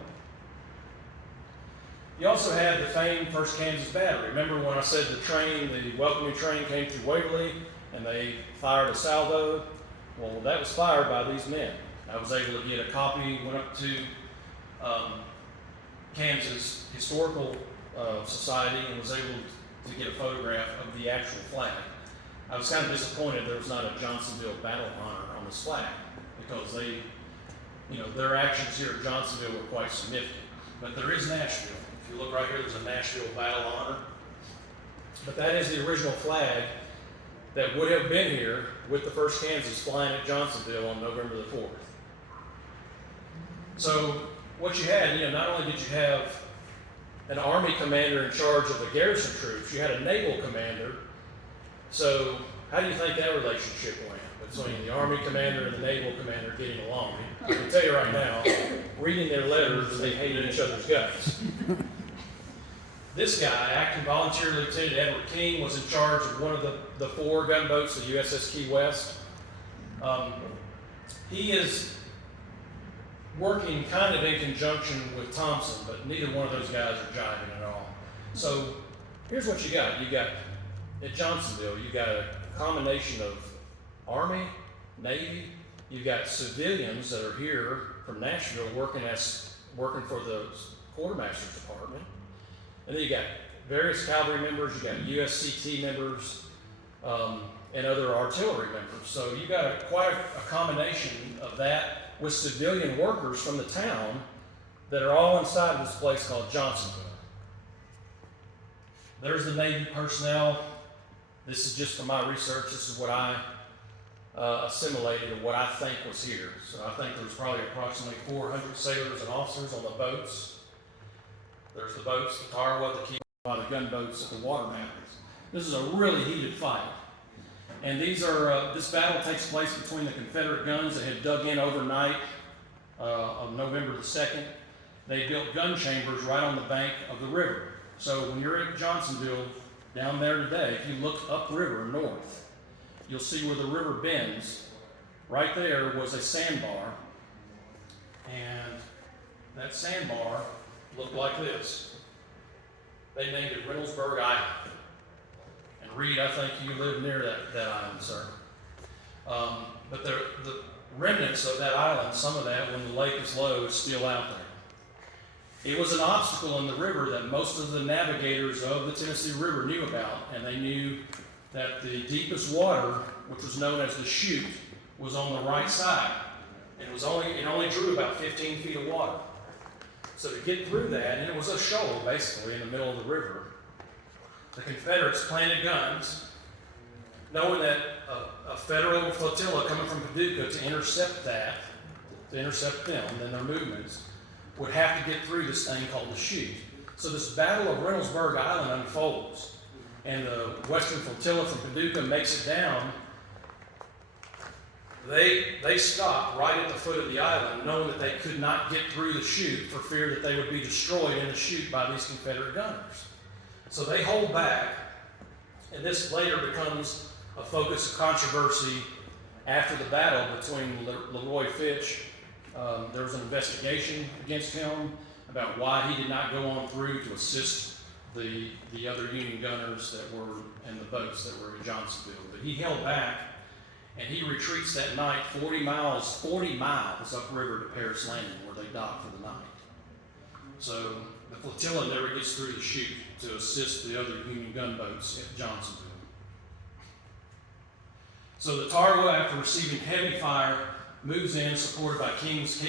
You also had the famed 1st Kansas Battery. Remember when I said the welcoming train came through Waverly and they fired a salvo? Well, that was fired by these men. I was able to get a copy, went up to Kansas Historical Society and was able to get a photograph of the actual flag. I was kind of disappointed there was not a Johnsonville Battle Honor on this flag because their actions here at Johnsonville were quite significant. But there is Nashville. If you look right here, there's a Nashville Battle Honor. But that is the original flag that would have been here with the 1st Kansas flying at Johnsonville on November the 4th. So what you had, not only did you have an Army commander in charge of the garrison troops, you had a naval commander. So how do you think that relationship went between the Army commander and the naval commander getting along? I can tell you right now, reading their letters, they hated each other's guts. This guy, Acting Volunteer Lieutenant Edward King, was in charge of one of the 4 gunboats, the USS Key West. He is working kind of in conjunction with Thompson, but neither one of those guys are jiving at all. So here's what you got. You got, at Johnsonville, you got a combination of Army, Navy, you got civilians that are here from Nashville working for the quartermaster's department. And then you got various cavalry members, you got USCT members, and other artillery members. So you got quite a combination of that with civilian workers from the town that are all inside of this place called Johnsonville. There's the Navy personnel. This is just from my research. This is what I assimilated of what I think was here. So I think there's probably approximately 400 sailors and officers on the boats. There's the boats, the Tarawa, the Key, the gunboats at the water mountains. This is a really heated fight. And these are, this battle takes place between the Confederate guns that had dug in overnight on November the 2nd. They built gun chambers right on the bank of the river. So when you're at Johnsonville, down there today, if you look upriver north, you'll see where the river bends. Right there was a sandbar, and that sandbar looked like this. They named it Reynoldsburg Island. And Reed, I think you live near that island, sir. But the remnants of that island, some of that, when the lake is low, is still out there. It was an obstacle in the river that most of the navigators of the Tennessee River knew about, and they knew that the deepest water, which was known as the chute, was on the right side. And it only drew about 15 feet of water. So to get through that, and it was a shoal basically in the middle of the river, the Confederates planted guns, knowing that a federal flotilla coming from Paducah to intercept them and their movements, would have to get through this thing called the chute. So this Battle of Reynoldsburg Island unfolds, and the Western flotilla from Paducah makes it down. They stopped right at the foot of the island, knowing that they could not get through the chute for fear that they would be destroyed in the chute by these Confederate gunners. So they hold back, and this later becomes a focus of controversy after the battle between Leroy Fitch. There was an investigation against him about why he did not go on through to assist the other Union gunners that were in the boats that were in Johnsonville. But he held back, and he retreats that night 40 miles upriver to Paris Landing, where they dock for the night. So the flotilla never gets through the chute to assist the other Union gunboats at Johnsonville. So the Tarawa, after receiving heavy fire, moves in, supported by King's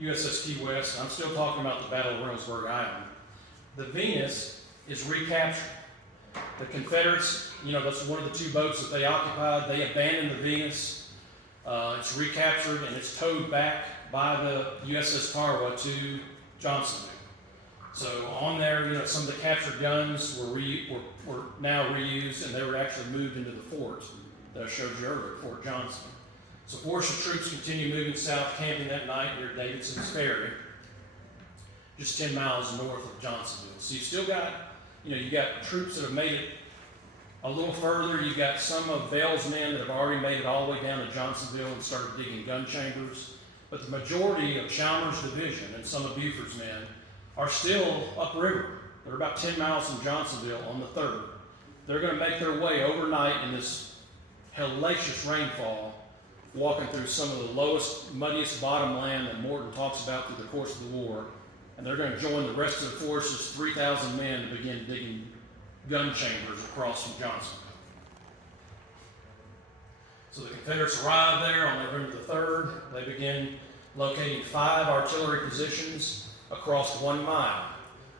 USS Key West. I'm still talking about the Battle of Reynoldsburg Island. The Venus is recaptured. The Confederates, that's one of the 2 boats that they occupied. They abandoned the Venus. It's recaptured, and it's towed back by the USS Tarawa to Johnsonville. So on there, some of the captured guns were now reused, and they were actually moved into the fort that I showed you earlier, Fort Johnson. So forces of troops continue moving south, camping that night near Davidson's Ferry, just 10 miles north of Johnsonville. So you've still got, you got troops that have made it a little further. You've got some of Vale's men that have already made it all the way down to Johnsonville and started digging gun chambers. But the majority of Chalmers' division and some of Buford's men are still upriver. They're about 10 miles from Johnsonville on the 3rd. They're going to make their way overnight in this hellacious rainfall, walking through some of the lowest, muddiest bottom land that Morton talks about through the course of the war. And they're going to join the rest of the forces, 3,000 men, to begin digging gun chambers across from Johnsonville. So the Confederates arrive there on November the 3rd. They begin locating 5 artillery positions across 1 mile.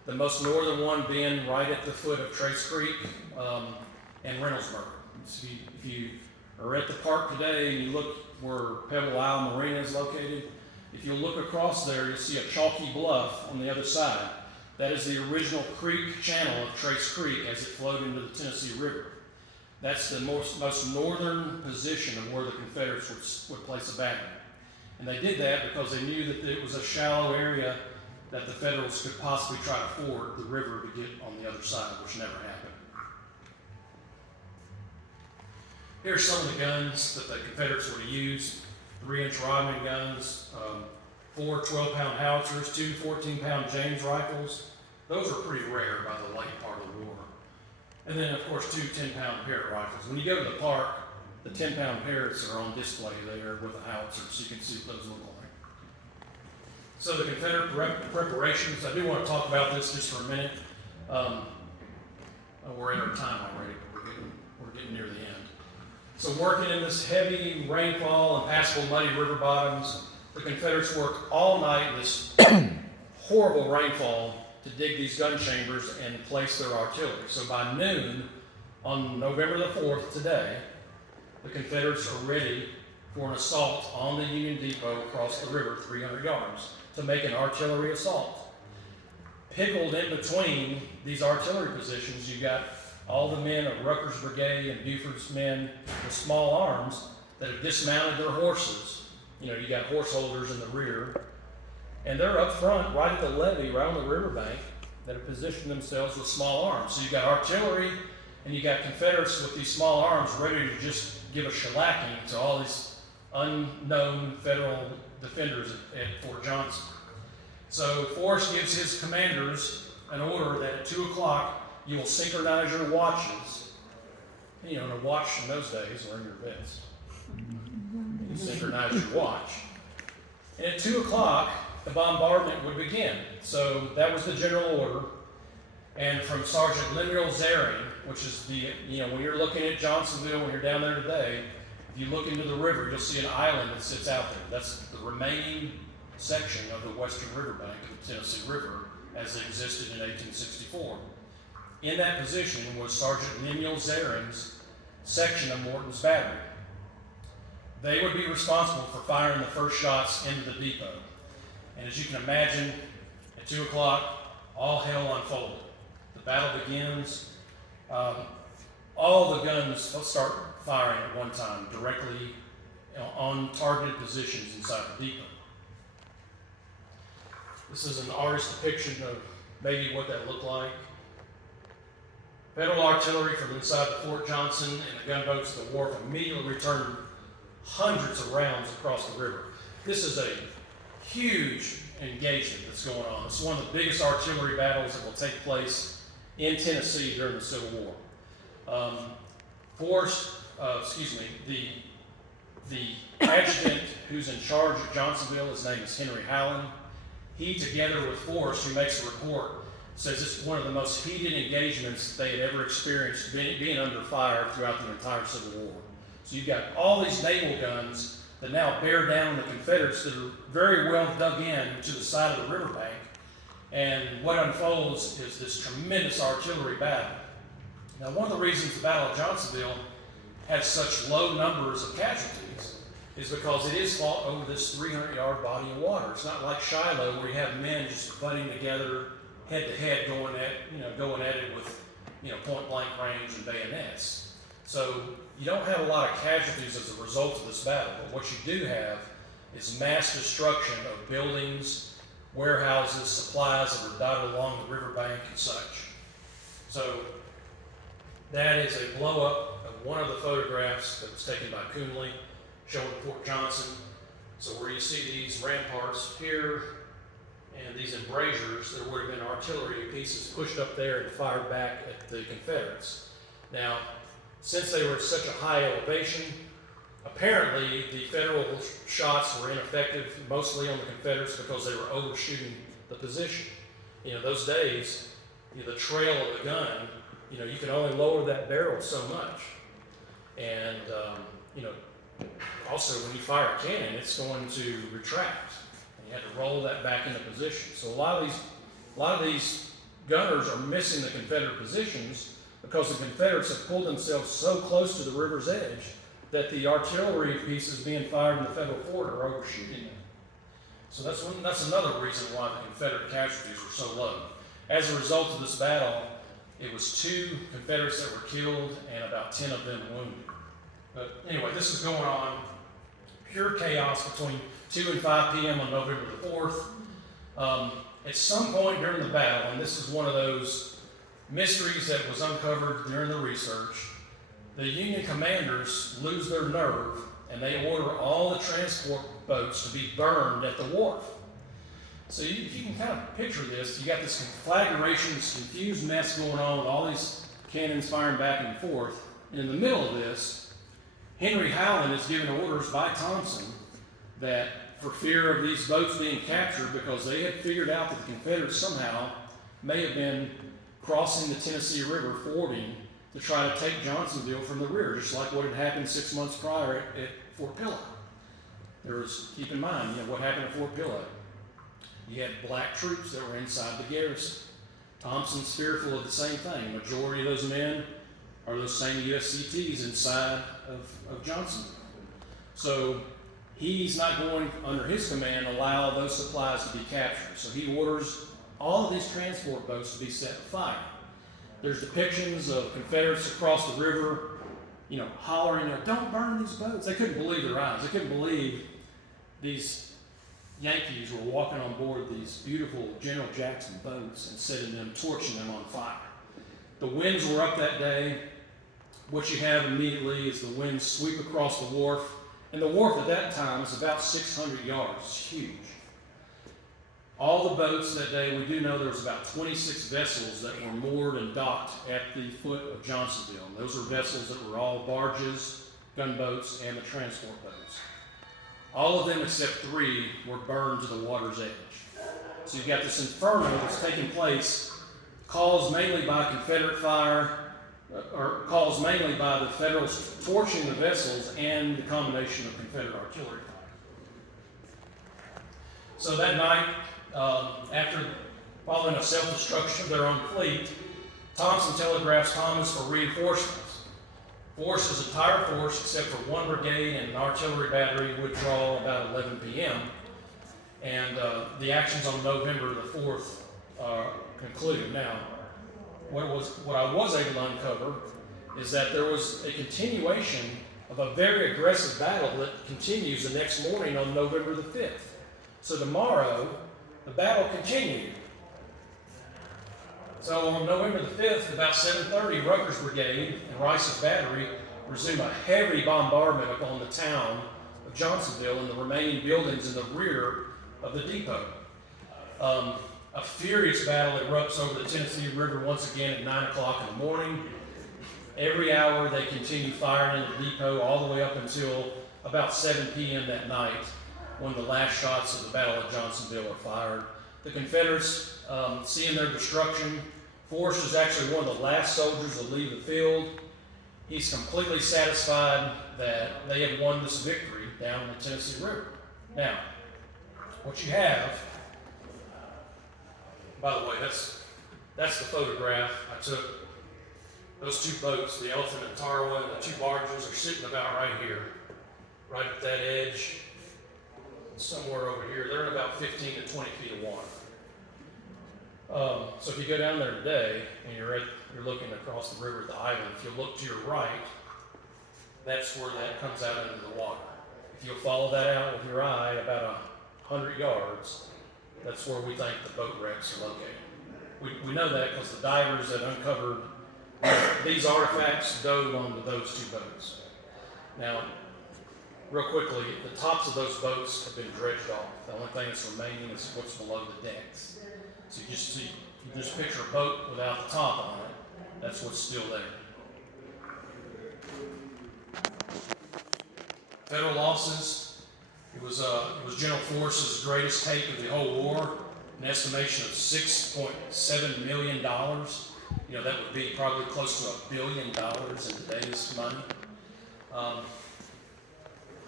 The most northern one being right at the foot of Trace Creek and Reynoldsburg. So if you are at the park today and you look where Pebble Isle Marina is located, if you look across there, you'll see a chalky bluff on the other side. That is the original creek channel of Trace Creek as it flowed into the Tennessee River. That's the most northern position of where the Confederates would place a battery. And they did that because they knew that it was a shallow area that the Federals could possibly try to ford the river to get on the other side, which never happened. Here's some of the guns that the Confederates would have used. 3-inch Rodman guns, 4 12-pound howitzers, 2 14-pound James rifles. Those are pretty rare by the late part of the war. And then, of course, 2 10-pound Parrott rifles. When you go to the park, the 10-pound Parrotts are on display there with the howitzers, so you can see what those look like. So the Confederate preparations, I do want to talk about this just for a minute. We're in our time already. We're getting near the end. So working in this heavy rainfall, impassable muddy river bottoms, the Confederates worked all night in this horrible rainfall to dig these gun chambers and place their artillery. So by noon on November the 4th, today, the Confederates are ready for an assault on the Union Depot across the river 300 yards to make an artillery assault. Pickled in between these artillery positions, you got all the men of Rucker's brigade and Buford's men with small arms that have dismounted their horses. You got horse holders in the rear. And they're up front, right at the levee, right on the riverbank, that have positioned themselves with small arms. So you got artillery, and you got Confederates with these small arms ready to just give a shellacking to all these unknown Federal defenders at Fort Johnson. So Forrest gives his commanders an order that at 2 o'clock, you will synchronize your watches. And a watch in those days were in your vest. You synchronize your watch. And at 2 o'clock, the bombardment would begin. So that was the general order. And from Sergeant Lemuel Zaring, which is when you're looking at Johnsonville, when you're down there today, if you look into the river, you'll see an island that sits out there. That's the remaining section of the western riverbank of the Tennessee River as it existed in 1864. In that position was Sergeant Lemuel Zaring's section of Morton's battery. They would be responsible for firing the first shots into the depot. And as you can imagine, at 2 o'clock, all hell unfolded. The battle begins. All the guns start firing at one time, directly on targeted positions inside the depot. This is an artist's depiction of maybe what that looked like. Federal artillery from inside the Fort Johnson and the gunboats at the wharf immediately returned hundreds of rounds across the river. This is a huge engagement that's going on. It's one of the biggest artillery battles that will take place in Tennessee during the Civil War. The adjutant who's in charge of Johnsonville, his name is Henry Howland. He, together with Forrest, who makes a report, says it's one of the most heated engagements they had ever experienced, being under fire throughout the entire Civil War. So you've got all these naval guns that now bear down the Confederates that are very well dug in to the side of the riverbank. And what unfolds is this tremendous artillery battle. Now, one of the reasons the Battle of Johnsonville has such low numbers of casualties is because it is fought over this 300-yard body of water. It's not like Shiloh where you have men just butting together head to head going at it with, point blank range and bayonets. So you don't have a lot of casualties as a result of this battle, but what you do have is mass destruction of buildings, warehouses, supplies that were dotted along the riverbank and such. So that is a blow up of one of the photographs that was taken by Coonley showing Fort Johnson. So where you see these ramparts here and these embrasures, there would have been artillery pieces pushed up there and fired back at the Confederates. Now, since they were at such a high elevation, apparently the Federal shots were ineffective, mostly on the Confederates because they were overshooting the position. Those days, the trail of the gun, you could only lower that barrel so much. And, also when you fire a cannon, it's going to retract. And you had to roll that back into position. So a lot of these gunners are missing the Confederate positions because the Confederates have pulled themselves so close to the river's edge that the artillery pieces being fired in the Federal fort are overshooting them. So that's another reason why the Confederate casualties were so low. As a result of this battle, it was 2 Confederates that were killed and about 10 of them wounded. But anyway, this is going on, pure chaos between 2 and 5 p.m. on November the 4th. At some point during the battle, and this is one of those mysteries that was uncovered during the research, the Union commanders lose their nerve and they order all the transport boats to be burned at the wharf. So if you can kind of picture this, you got this conflagration, this confused mess going on with all these cannons firing back and forth. And in the middle of this, Henry Howland is given orders by Thompson that for fear of these boats being captured, because they had figured out that the Confederates somehow may have been crossing the Tennessee River, fording, to try to take Johnsonville from the rear, just like what had happened 6 months prior at Fort Pillow. Keep in mind, what happened at Fort Pillow. You had black troops that were inside the garrison. Thompson's fearful of the same thing. The majority of those men are those same USCTs inside of Johnsonville. So he's not going, under his command, allow those supplies to be captured. So he orders all of these transport boats to be set afire. There's depictions of Confederates across the river, hollering, don't burn these boats. They couldn't believe their eyes. They couldn't believe these Yankees were walking on board these beautiful General Jackson boats and setting them, torching them on fire. The winds were up that day. What you have immediately is the winds sweep across the wharf. And the wharf at that time is about 600 yards. It's huge. All the boats that day, we do know there was about 26 vessels that were moored and docked at the foot of Johnsonville. And those were vessels that were all barges, gunboats, and the transport boats. All of them except 3 were burned to the water's edge. So you've got this inferno that's taking place, caused mainly by Confederate fire, or caused mainly by the Federals torching the vessels and the combination of Confederate artillery fire. So that night, after following a self-destruction of their own fleet, Thompson telegraphs Thomas for reinforcements. Force's entire force, except for 1 brigade and an artillery battery, would draw about 11 p.m. And the actions on November the 4th concluded. Now, what I was able to uncover is that there was a continuation of a very aggressive battle that continues the next morning on November the 5th. So tomorrow, the battle continued. So on November the 5th, about 7:30, Rucker's Brigade and Rice's Battery resume a heavy bombardment upon the town of Johnsonville and the remaining buildings in the rear of the depot. A furious battle erupts over the Tennessee River once again at 9 o'clock in the morning. Every hour they continue firing in the depot all the way up until about 7 p.m. that night, when the last shots of the Battle of Johnsonville are fired. The Confederates, seeing their destruction, Forrest is actually one of the last soldiers to leave the field. He's completely satisfied that they have won this victory down the Tennessee River. Now, what you have, by the way, that's the photograph I took. Those 2 boats, the Elephant and Tarawa, and the 2 barges are sitting about right here, right at that edge, somewhere over here. They're in about 15 to 20 feet of water. So if you go down there today and you're looking across the river at the island, if you look to your right, that's where that comes out into the water. If you'll follow that out with your eye about 100 yards, that's where we think the boat wrecks are located. We know that because the divers that uncovered these artifacts dove onto those two boats. Now, real quickly, the tops of those boats have been dredged off. The only thing that's remaining is what's below the decks. So you just picture a boat without the top on it. That's what's still there. Federal losses. It was General Force's greatest take of the whole war. An estimation of $6.7 million. You know, that would be probably close to $1 billion in today's money.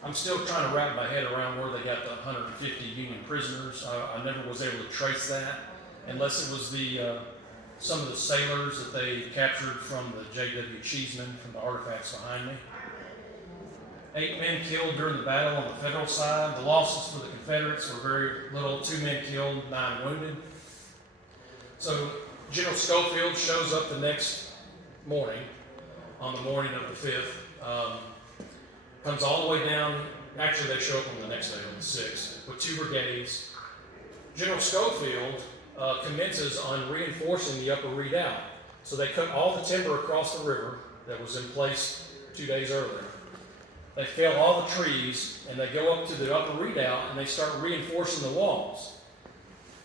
I'm still trying to wrap my head around where they got the 150 Union prisoners. I never was able to trace that, unless it was some of the sailors that they captured from the J.W. Cheeseman from the artifacts behind me. 8 men killed during the battle on the Federal side. The losses for the Confederates were very little. 2 men killed, 9 wounded. So General Schofield shows up the next morning, on the morning of the 5th. Comes all the way down. Actually, they show up on the next day, on the 6th, with 2 brigades. General Schofield commences on reinforcing the upper redoubt. So they cut all the timber across the river that was in place 2 days earlier. They fell all the trees, and they go up to the upper redoubt, and they start reinforcing the walls.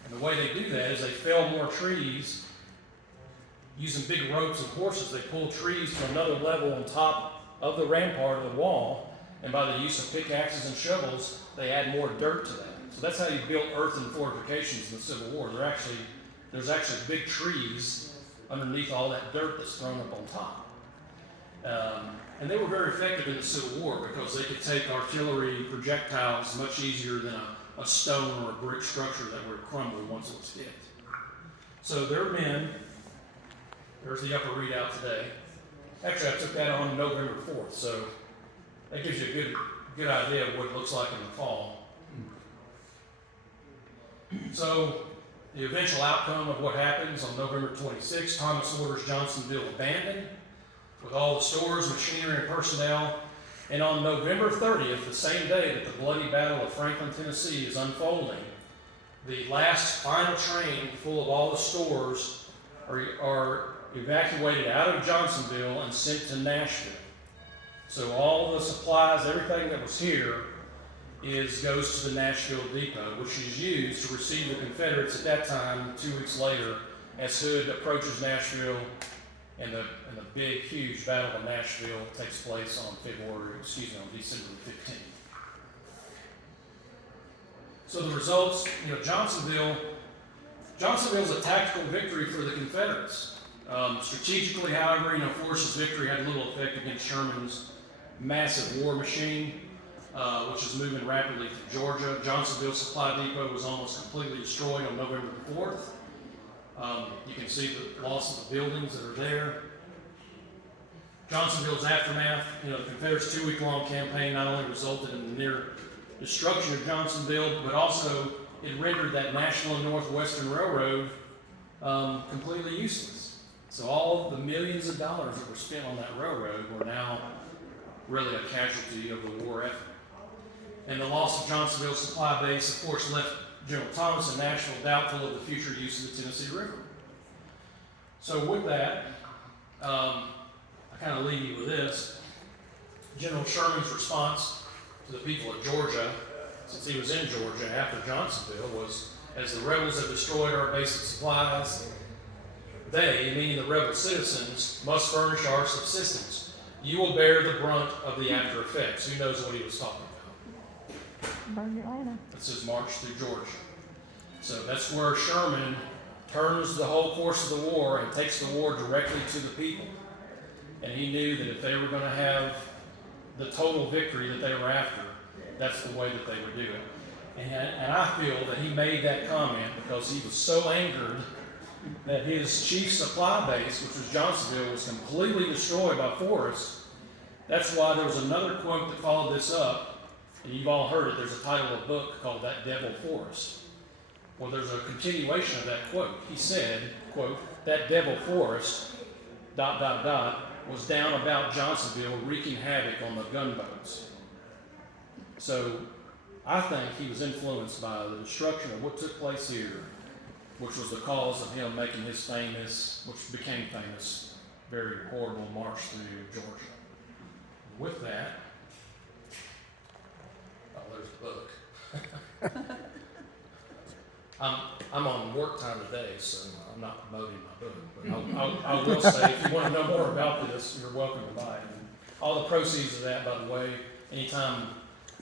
And the way they do that is they fell more trees. Using big ropes and horses, they pull trees to another level on top of the rampart of the wall, and by the use of pickaxes and shovels, they add more dirt to that. So that's how you built earthen fortifications in the Civil War. There's actually big trees underneath all that dirt that's thrown up on top. And they were very effective in the Civil War because they could take artillery projectiles much easier than a stone or a brick structure that would crumble once it was hit. So their men, there's the upper redoubt today. Actually, I took that on November 4th, so that gives you a good idea of what it looks like in the fall. So the eventual outcome of what happens on November 26th, Thomas orders Johnsonville abandoned with all the stores, machinery, and personnel. And on November 30th, the same day that the bloody Battle of Franklin, Tennessee is unfolding, the last final train full of all the stores are evacuated out of Johnsonville and sent to Nashville. So all the supplies, everything that was here, goes to the Nashville depot, which is used to receive the Confederates at that time, 2 weeks later, as Hood approaches Nashville, and the big, huge Battle of Nashville takes place on December 15th. So the results, Johnsonville's a tactical victory for the Confederates. Strategically, however, Force's victory had little effect against Sherman's massive war machine, which is moving rapidly through Georgia. Johnsonville Supply Depot was almost completely destroyed on November 4th. You can see the loss of the buildings that are there. Johnsonville's aftermath, the Confederates' 2-week-long campaign not only resulted in the near destruction of Johnsonville, but also it rendered that National and Northwestern Railroad completely useless. So all the millions of dollars that were spent on that railroad were now really a casualty of the war effort. And the loss of Johnsonville Supply Base, of course, left General Thomas in Nashville doubtful of the future use of the Tennessee River. So with that, I kind of leave you with this. General Sherman's response to the people of Georgia, since he was in Georgia after Johnsonville, was, as the rebels have destroyed our basic supplies, they, meaning the rebel citizens, must furnish our subsistence. You will bear the brunt of the after effects. Who knows what he was talking about? Atlanta. This is march through Georgia. So that's where Sherman turns the whole course of the war and takes the war directly to the people. And he knew that if they were going to have the total victory that they were after, that's the way that they would do it. And I feel that he made that comment because he was so angered that his chief supply base, which was Johnsonville, was completely destroyed by Forrest. That's why there was another quote that followed this up, and you've all heard it. There's a title of a book called That Devil Forrest. Well, there's a continuation of that quote. He said, quote, "That devil Forrest, ... was down about Johnsonville wreaking havoc on the gunboats." So I think he was influenced by the destruction of what took place here, which was the cause of him making his famous, which became famous, very horrible march through Georgia. With that, oh, there's the book. I'm on work time today, so I'm not promoting my book. But I will say, if you want to know more about this, you're welcome to buy it. And all the proceeds of that, by the way, anytime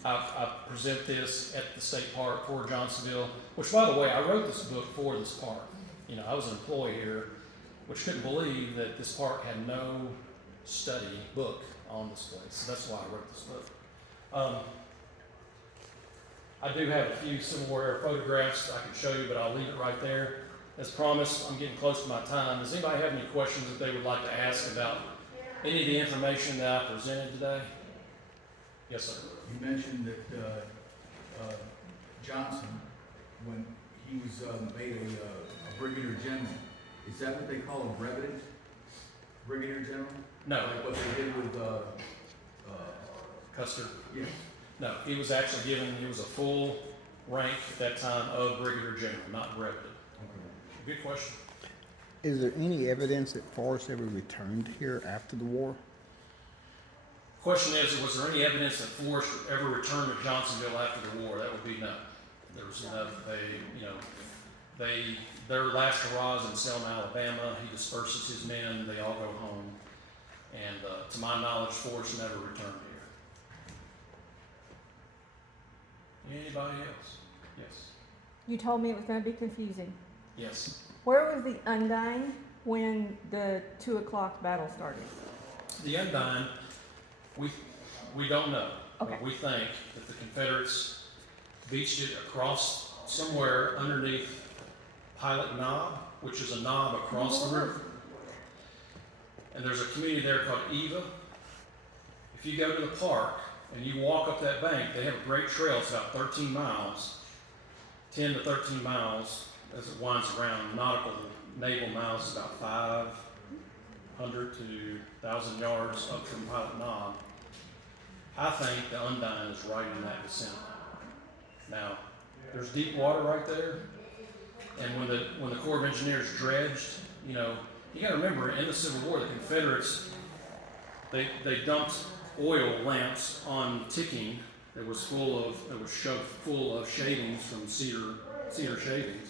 I present this at the state park for Johnsonville, which, by the way, I wrote this book for this park. You know, I was an employee here, which couldn't believe that this park had no study book on this place. So that's why I wrote this book. I do have a few Civil War era photographs I can show you, but I'll leave it right there. As promised, I'm getting close to my time. Does anybody have any questions that they would like to ask about any of the information that I presented today? Yes, sir. You mentioned that Johnson, when he was made a brigadier general, is that what they call a brevet? Brigadier general? No. Like what they did with Custer? Yes. No, he was actually given, he was a full rank at that time of brigadier general, not breveted. Okay. Good question. Is there any evidence that Forrest ever returned here after the war? Question is, was there any evidence that Forrest ever returned to Johnsonville after the war? That would be no. There was no. Their last hurrah is in Selma, Alabama. He disperses his men. They all go home. And to my knowledge, Forrest never returned here. Anybody else? Yes. You told me it was going to be confusing. Yes. Where was the Undying when the 2 o'clock battle started? The Undying, we don't know. Okay. But we think that the Confederates beached it across somewhere underneath Pilot Knob, which is a knob across the river. And there's a community there called Eva. If you go to the park and you walk up that bank, they have a great trail. It's about 13 miles, 10 to 13 miles as it winds around. Nautical naval miles is about 500 to 1,000 yards up from Pilot Knob. I think the Undying is right in that vicinity. Now, there's deep water right there, and when the Corps of Engineers dredged, you got to remember, in the Civil War, the Confederates, they dumped oil lamps on ticking that was shoved full of shavings from cedar shavings,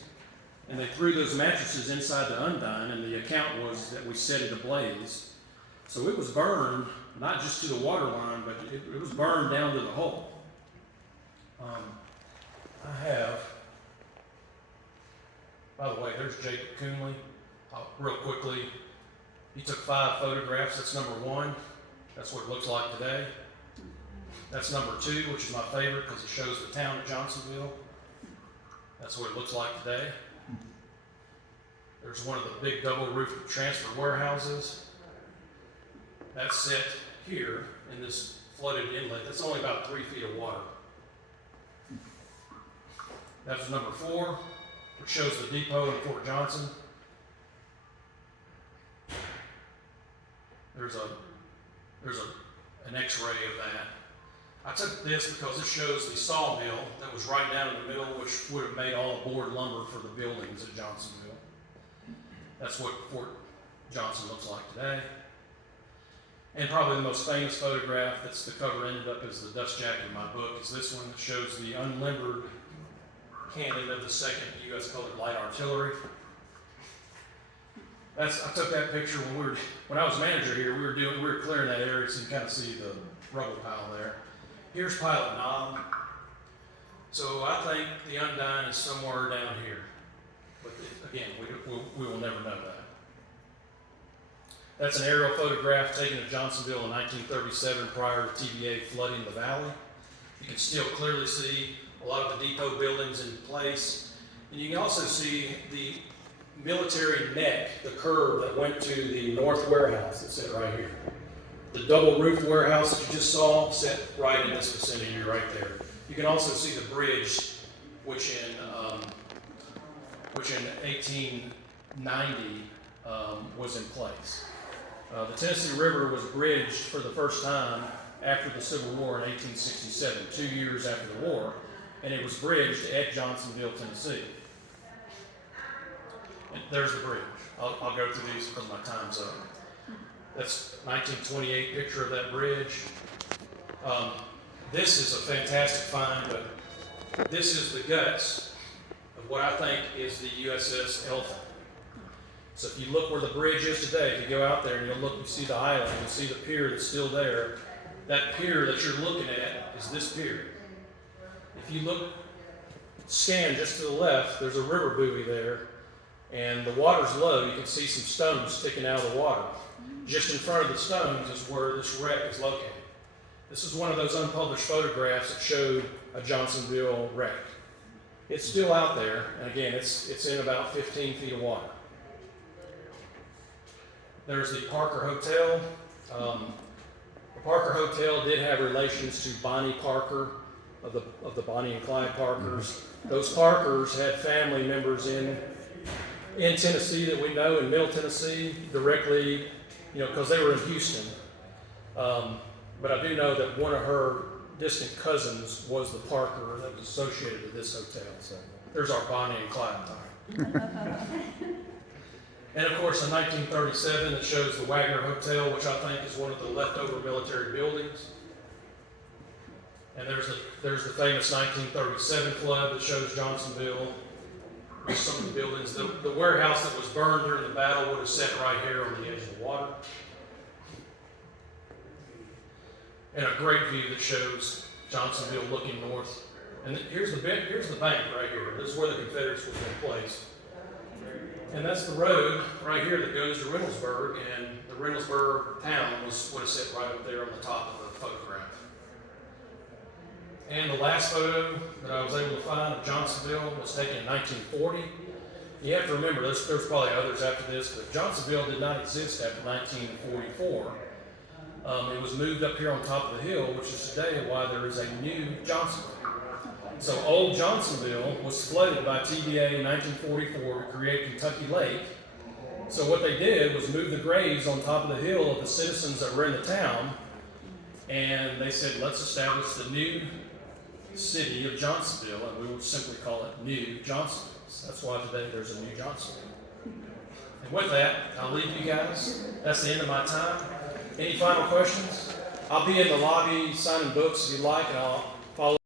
and they threw those mattresses inside the Undying, and the account was that we set it ablaze. So it was burned, not just to the water line, but it was burned down to the hull. I have, by the way, there's Jacob Coonley. Real quickly, he took 5 photographs. That's number 1. That's what it looks like today. That's number 2, which is my favorite because it shows the town of Johnsonville. That's what it looks like today. There's one of the big double-roofed transfer warehouses. That's set here in this flooded inlet. That's only about 3 feet of water. That's number 4, which shows the depot in Fort Johnson. There's an X-ray of that. I took this because it shows the sawmill that was right down in the middle, which would have made all the board lumber for the buildings at Johnsonville. That's what Fort Johnson looks like today. And probably the most famous photograph that's the cover ended up as the dust jacket in my book is this one that shows the unlimbered cannon of the 2nd U.S. Colored Light Artillery. I took that picture when I was manager here. We were clearing that area so you can kind of see the rubble pile there. Here's Pilot Knob. So I think the Undying is somewhere down here. But again, we will never know that. That's an aerial photograph taken of Johnsonville in 1937 prior to TVA flooding the valley. You can still clearly see a lot of the depot buildings in place. And you can also see the military neck, the curve that went to the north warehouse that's set right here. The double roofed warehouse that you just saw set right in this vicinity right there. You can also see the bridge, which in which in 1890 was in place. The Tennessee River was bridged for the first time after the Civil War in 1867, 2 years after the war, and it was bridged at Johnsonville, Tennessee. And there's the bridge. I'll go through these because my time's up. That's 1928 picture of that bridge. This is a fantastic find, but this is the guts of what I think is the USS Elephant. So if you look where the bridge is today, if you go out there and you'll look, you see the island, you'll see the pier that's still there. That pier that you're looking at is this pier. If you look, scan just to the left, there's a river buoy there, and the water's low. You can see some stones sticking out of the water. Just in front of the stones is where this wreck is located. This is one of those unpublished photographs that showed a Johnsonville wreck. It's still out there, and again, it's in about 15 feet of water. There's the Parker Hotel. The Parker Hotel did have relations to Bonnie Parker of the Bonnie and Clyde Parkers. Those Parkers had family members in Tennessee that we know, in Middle Tennessee, directly, because they were in Houston. But I do know that one of her distant cousins was the Parker that was associated with this hotel. So there's our Bonnie and Clyde time. And of course, in 1937, it shows the Wagner Hotel, which I think is one of the leftover military buildings. And there's the famous 1937 flood that shows Johnsonville. There's some of the buildings. The warehouse that was burned during the battle would have sat right here on the edge of the water. And a great view that shows Johnsonville looking north. And here's the bank right here. This is where the Confederates was in place. And that's the road right here that goes to Reynoldsburg, and the Reynoldsburg town would have sit right up there on the top of the photograph. And the last photo that I was able to find of Johnsonville was taken in 1940. You have to remember, there's probably others after this, but Johnsonville did not exist after 1944. It was moved up here on top of the hill, which is today why there is a new Johnsonville. So old Johnsonville was flooded by TVA in 1944 to create Kentucky Lake. So what they did was move the graves on top of the hill of the citizens that were in the town, and they said, let's establish the new city of Johnsonville, and we will simply call it New Johnsonville. So that's why today there's a new Johnsonville. And with that, I'll leave you guys. That's the end of my time. Any final questions? I'll be in the lobby signing books if you'd like, and I'll follow